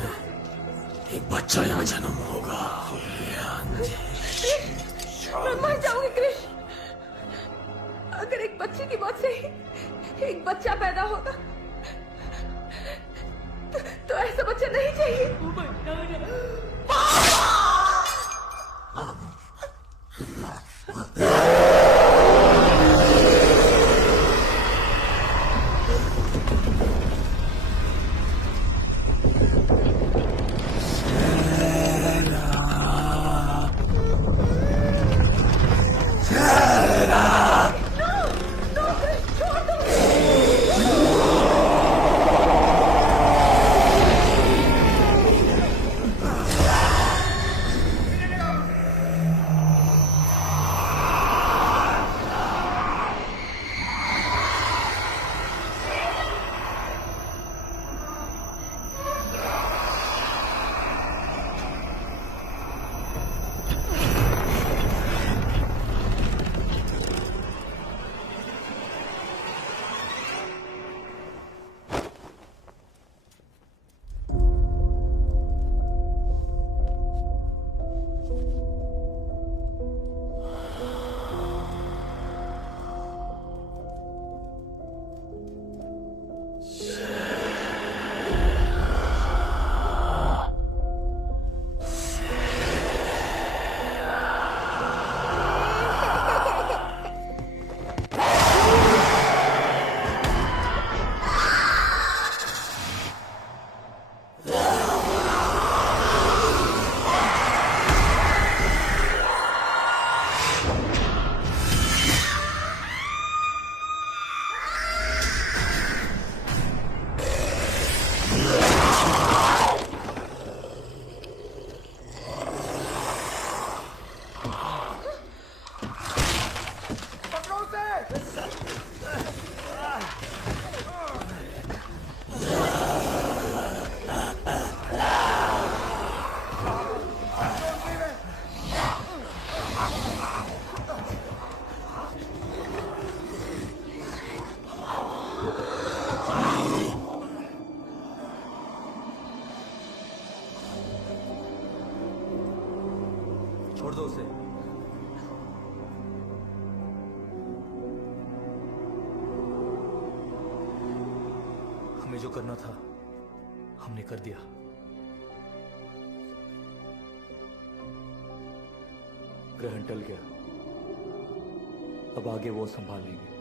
एक बच्चा यहाँ जन्म होगा। मैं मर जाऊंगी क्रिश। अगर एक बच्ची की मौत से ही एक बच्चा पैदा होता तो ऐसा बच्चा नहीं चाहिए। हमें जो करना था हमने कर दिया। ग्रहण टल गया, अब आगे वो संभाल लेंगे।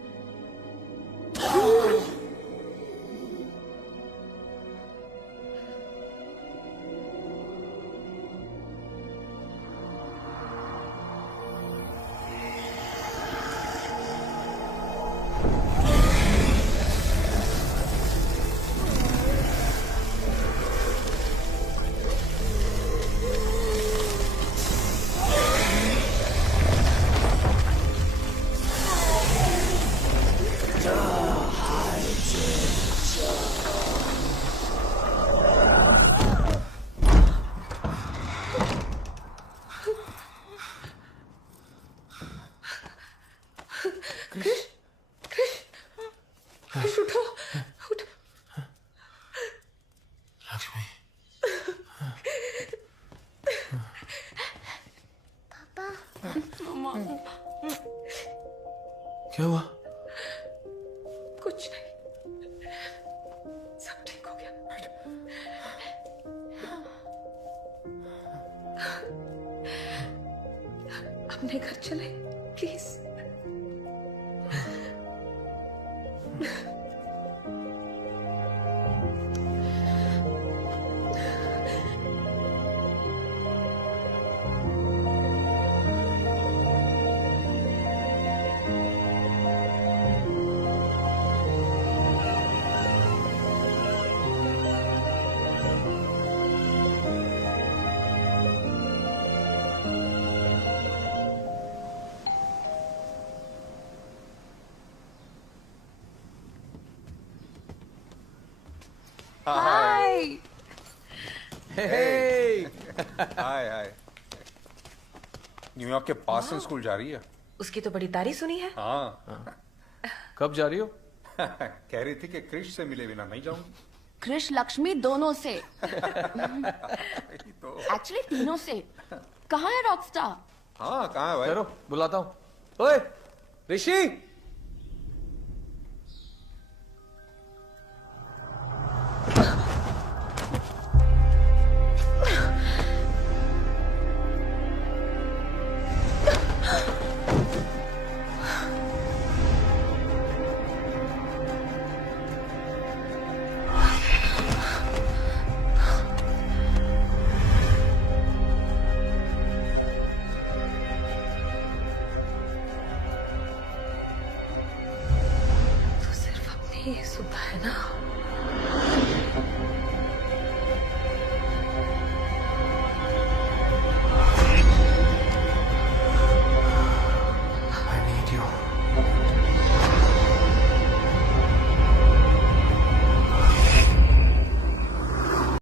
क्या हुआ? कुछ नहीं, सब ठीक हो गया। अपने घर चले please. Hi. Hey. Hi hi. New York के पार्सन स्कूल जा रही है। उसकी तो बड़ी तारीफ सुनी है। हाँ। कब जा रही हो? कह रही थी कि क्रिश से मिले बिना नहीं जाऊंगी। कृष लक्ष्मी दोनों से। तो एक्चुअली तीनों से। कहाँ है रॉकस्टार? हाँ कहाँ है भाई? चलो बुलाता हूँ। ओए ऋषि। ये सुबह है ना।